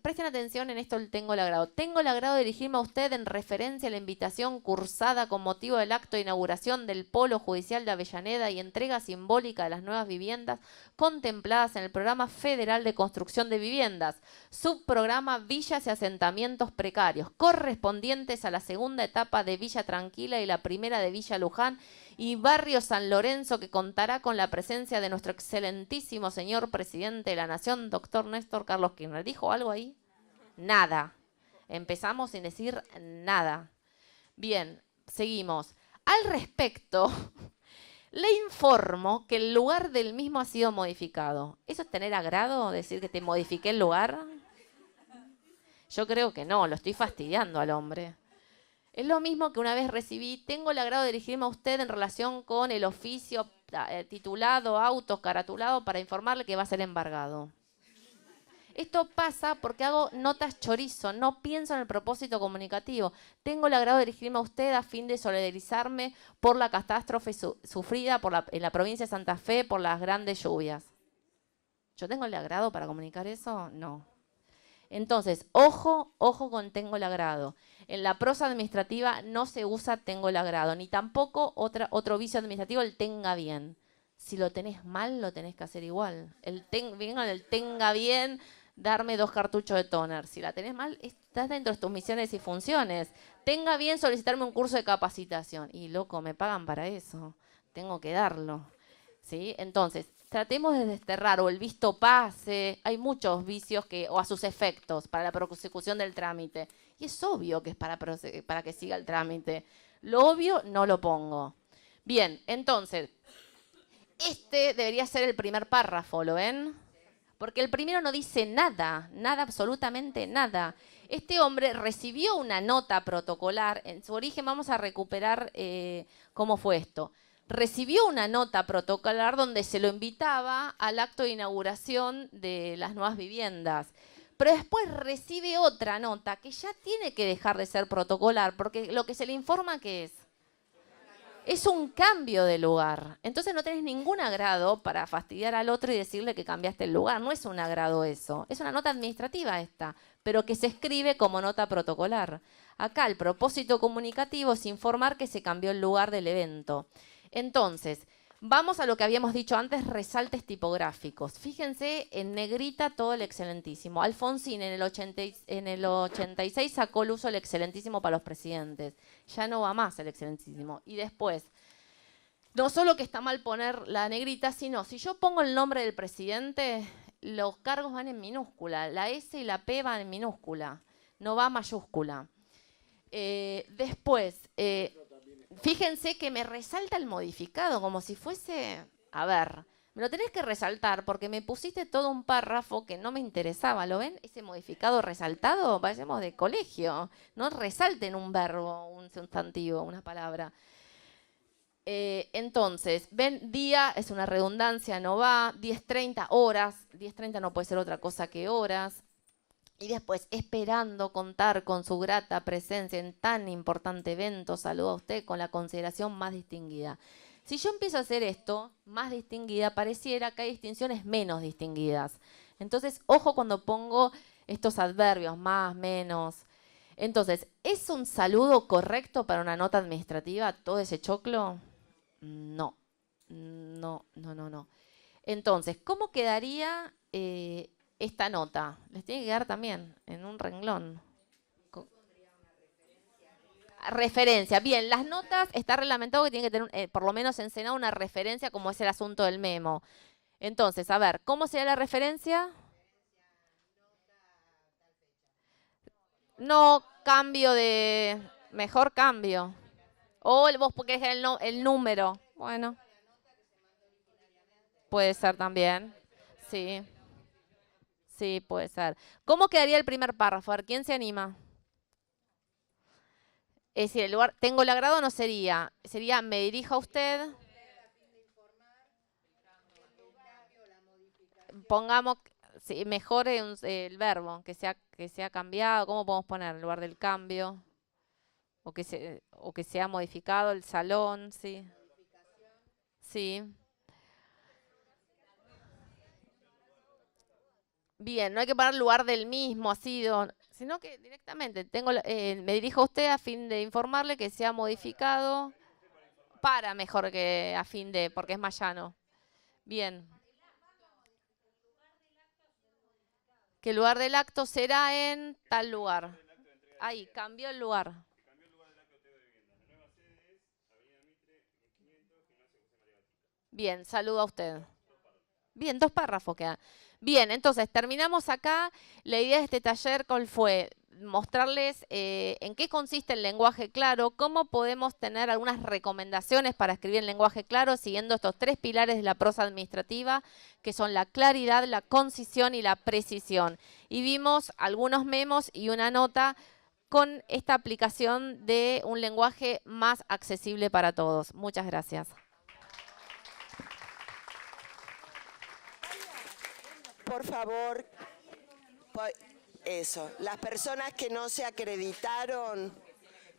Presten atención en esto, el tengo el agrado. Tengo el agrado de dirigirme a usted en referencia a la invitación cursada con motivo del acto de inauguración del Polo Judicial de Avellaneda y entrega simbólica de las nuevas viviendas contempladas en el Programa Federal de Construcción de Viviendas, subprograma Villas y Asentamientos Precarios, correspondientes a la segunda etapa de Villa Tranquila y la primera de Villa Luján y Barrio San Lorenzo, que contará con la presencia de nuestro excelentísimo señor presidente de la Nación, doctor Néstor Carlos Kirchner. ¿Dijo algo ahí? Nada. Empezamos sin decir nada. Bien, seguimos. Al respecto, le informo que el lugar del mismo ha sido modificado. ¿Eso es tener agrado, decir que te modifiqué el lugar? Yo creo que no, lo estoy fastidiando al hombre. Es lo mismo que una vez recibí, tengo el agrado de dirigirme a usted en relación con el oficio titulado, autos, caratulado, para informarle que va a ser embargado. Esto pasa porque hago notas chorizo, no pienso en el propósito comunicativo. Tengo el agrado de dirigirme a usted a fin de solidarizarme por la catástrofe sufrida en la provincia de Santa Fe por las grandes lluvias. ¿Yo tengo el agrado para comunicar eso? No. Entonces, ojo con tengo el agrado. En la prosa administrativa no se usa tengo el agrado, ni tampoco otro vicio administrativo, el tenga bien. Si lo tenés mal, lo tenés que hacer igual. Venga el tenga bien, darme 2 cartuchos de toner. Si la tenés mal, estás dentro de tus misiones y funciones. Tenga bien solicitarme un curso de capacitación. Y loco, me pagan para eso. Tengo que darlo. ¿Sí? Entonces, tratemos de desterrar o el visto pase. Hay muchos vicios o a sus efectos para la prosecución del trámite. Y es obvio que es para que siga el trámite. Lo obvio no lo pongo. Bien, entonces, este debería ser el primer párrafo, ¿lo ven? Porque el primero no dice nada, absolutamente nada. Este hombre recibió una nota protocolar. En su origen vamos a recuperar cómo fue esto. Recibió una nota protocolar donde se lo invitaba al acto de inauguración de las nuevas viviendas. Pero después recibe otra nota que ya tiene que dejar de ser protocolar, porque lo que se le informa que es un cambio de lugar. Entonces no tenés ningún agrado para fastidiar al otro y decirle que cambiaste el lugar. No es un agrado eso. Es una nota administrativa esta, pero que se escribe como nota protocolar. Acá el propósito comunicativo es informar que se cambió el lugar del evento. Entonces, Vamos a lo que habíamos dicho antes, resaltes tipográficos. Fíjense, en negrita todo el excelentísimo. Alfonsín en el 86 sacó el uso del excelentísimo para los presidentes. Ya no va más el excelentísimo. Y después, no solo que está mal poner la negrita, sino si yo pongo el nombre del presidente, los cargos van en minúscula. La S y la P van en minúscula. No va mayúscula. Después, fíjense que me resalta el modificado, como si fuese, a ver, me lo tenés que resaltar porque me pusiste todo un párrafo que no me interesaba, ¿lo ven? Ese modificado resaltado, vayamos de colegio, no resalten un verbo, un sustantivo, una palabra. Entonces, ven, día es una redundancia, no va, 10:30, horas, 10:30 no puede ser otra cosa que horas. Y después, esperando contar con su grata presencia en tan importante evento, saludo a usted con la consideración más distinguida. Si yo empiezo a hacer esto, más distinguida, pareciera que hay distinciones menos distinguidas. Entonces, ojo cuando pongo estos adverbios, más, menos. Entonces, ¿es un saludo correcto para una nota administrativa todo ese choclo? No. Entonces, ¿cómo quedaría esta nota? Les tiene que quedar también en un renglón. Referencia. Bien, las notas está reglamentado que tienen que tener, por lo menos en Senado, una referencia como es el asunto del memo. Entonces, a ver, ¿cómo sería la referencia? No, cambio de... Mejor cambio. O vos querés el número. Bueno. Puede ser también. Sí. Sí, puede ser. ¿Cómo quedaría el primer párrafo? A ver, ¿quién se anima? Es decir, el lugar, tengo el agrado no sería. Sería, me dirijo a usted. Pongamos, sí, mejor el verbo, que sea cambiado. ¿Cómo podemos poner? En lugar del cambio. O que sea modificado el salón, sí. Sí. Bien, no hay que poner lugar del mismo, así, sino que directamente me dirijo a usted a fin de informarle que sea modificado para mejor que a fin de, porque es más llano. Bien. Que el lugar del acto será en tal lugar. Ahí, cambió el lugar. Bien, saludo a usted. Bien, 2 párrafos quedan. Bien, entonces terminamos acá. La idea de este taller, ¿cuál fue? Mostrarles en qué consiste el lenguaje claro, cómo podemos tener algunas recomendaciones para escribir en lenguaje claro, siguiendo estos 3 pilares de la prosa administrativa, que son la claridad, la concisión y la precisión. Y vimos algunos memos y una nota con esta aplicación de un lenguaje más accesible para todos. Muchas gracias. Por favor, eso, las personas que no se acreditaron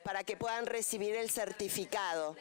para que puedan recibir el certificado.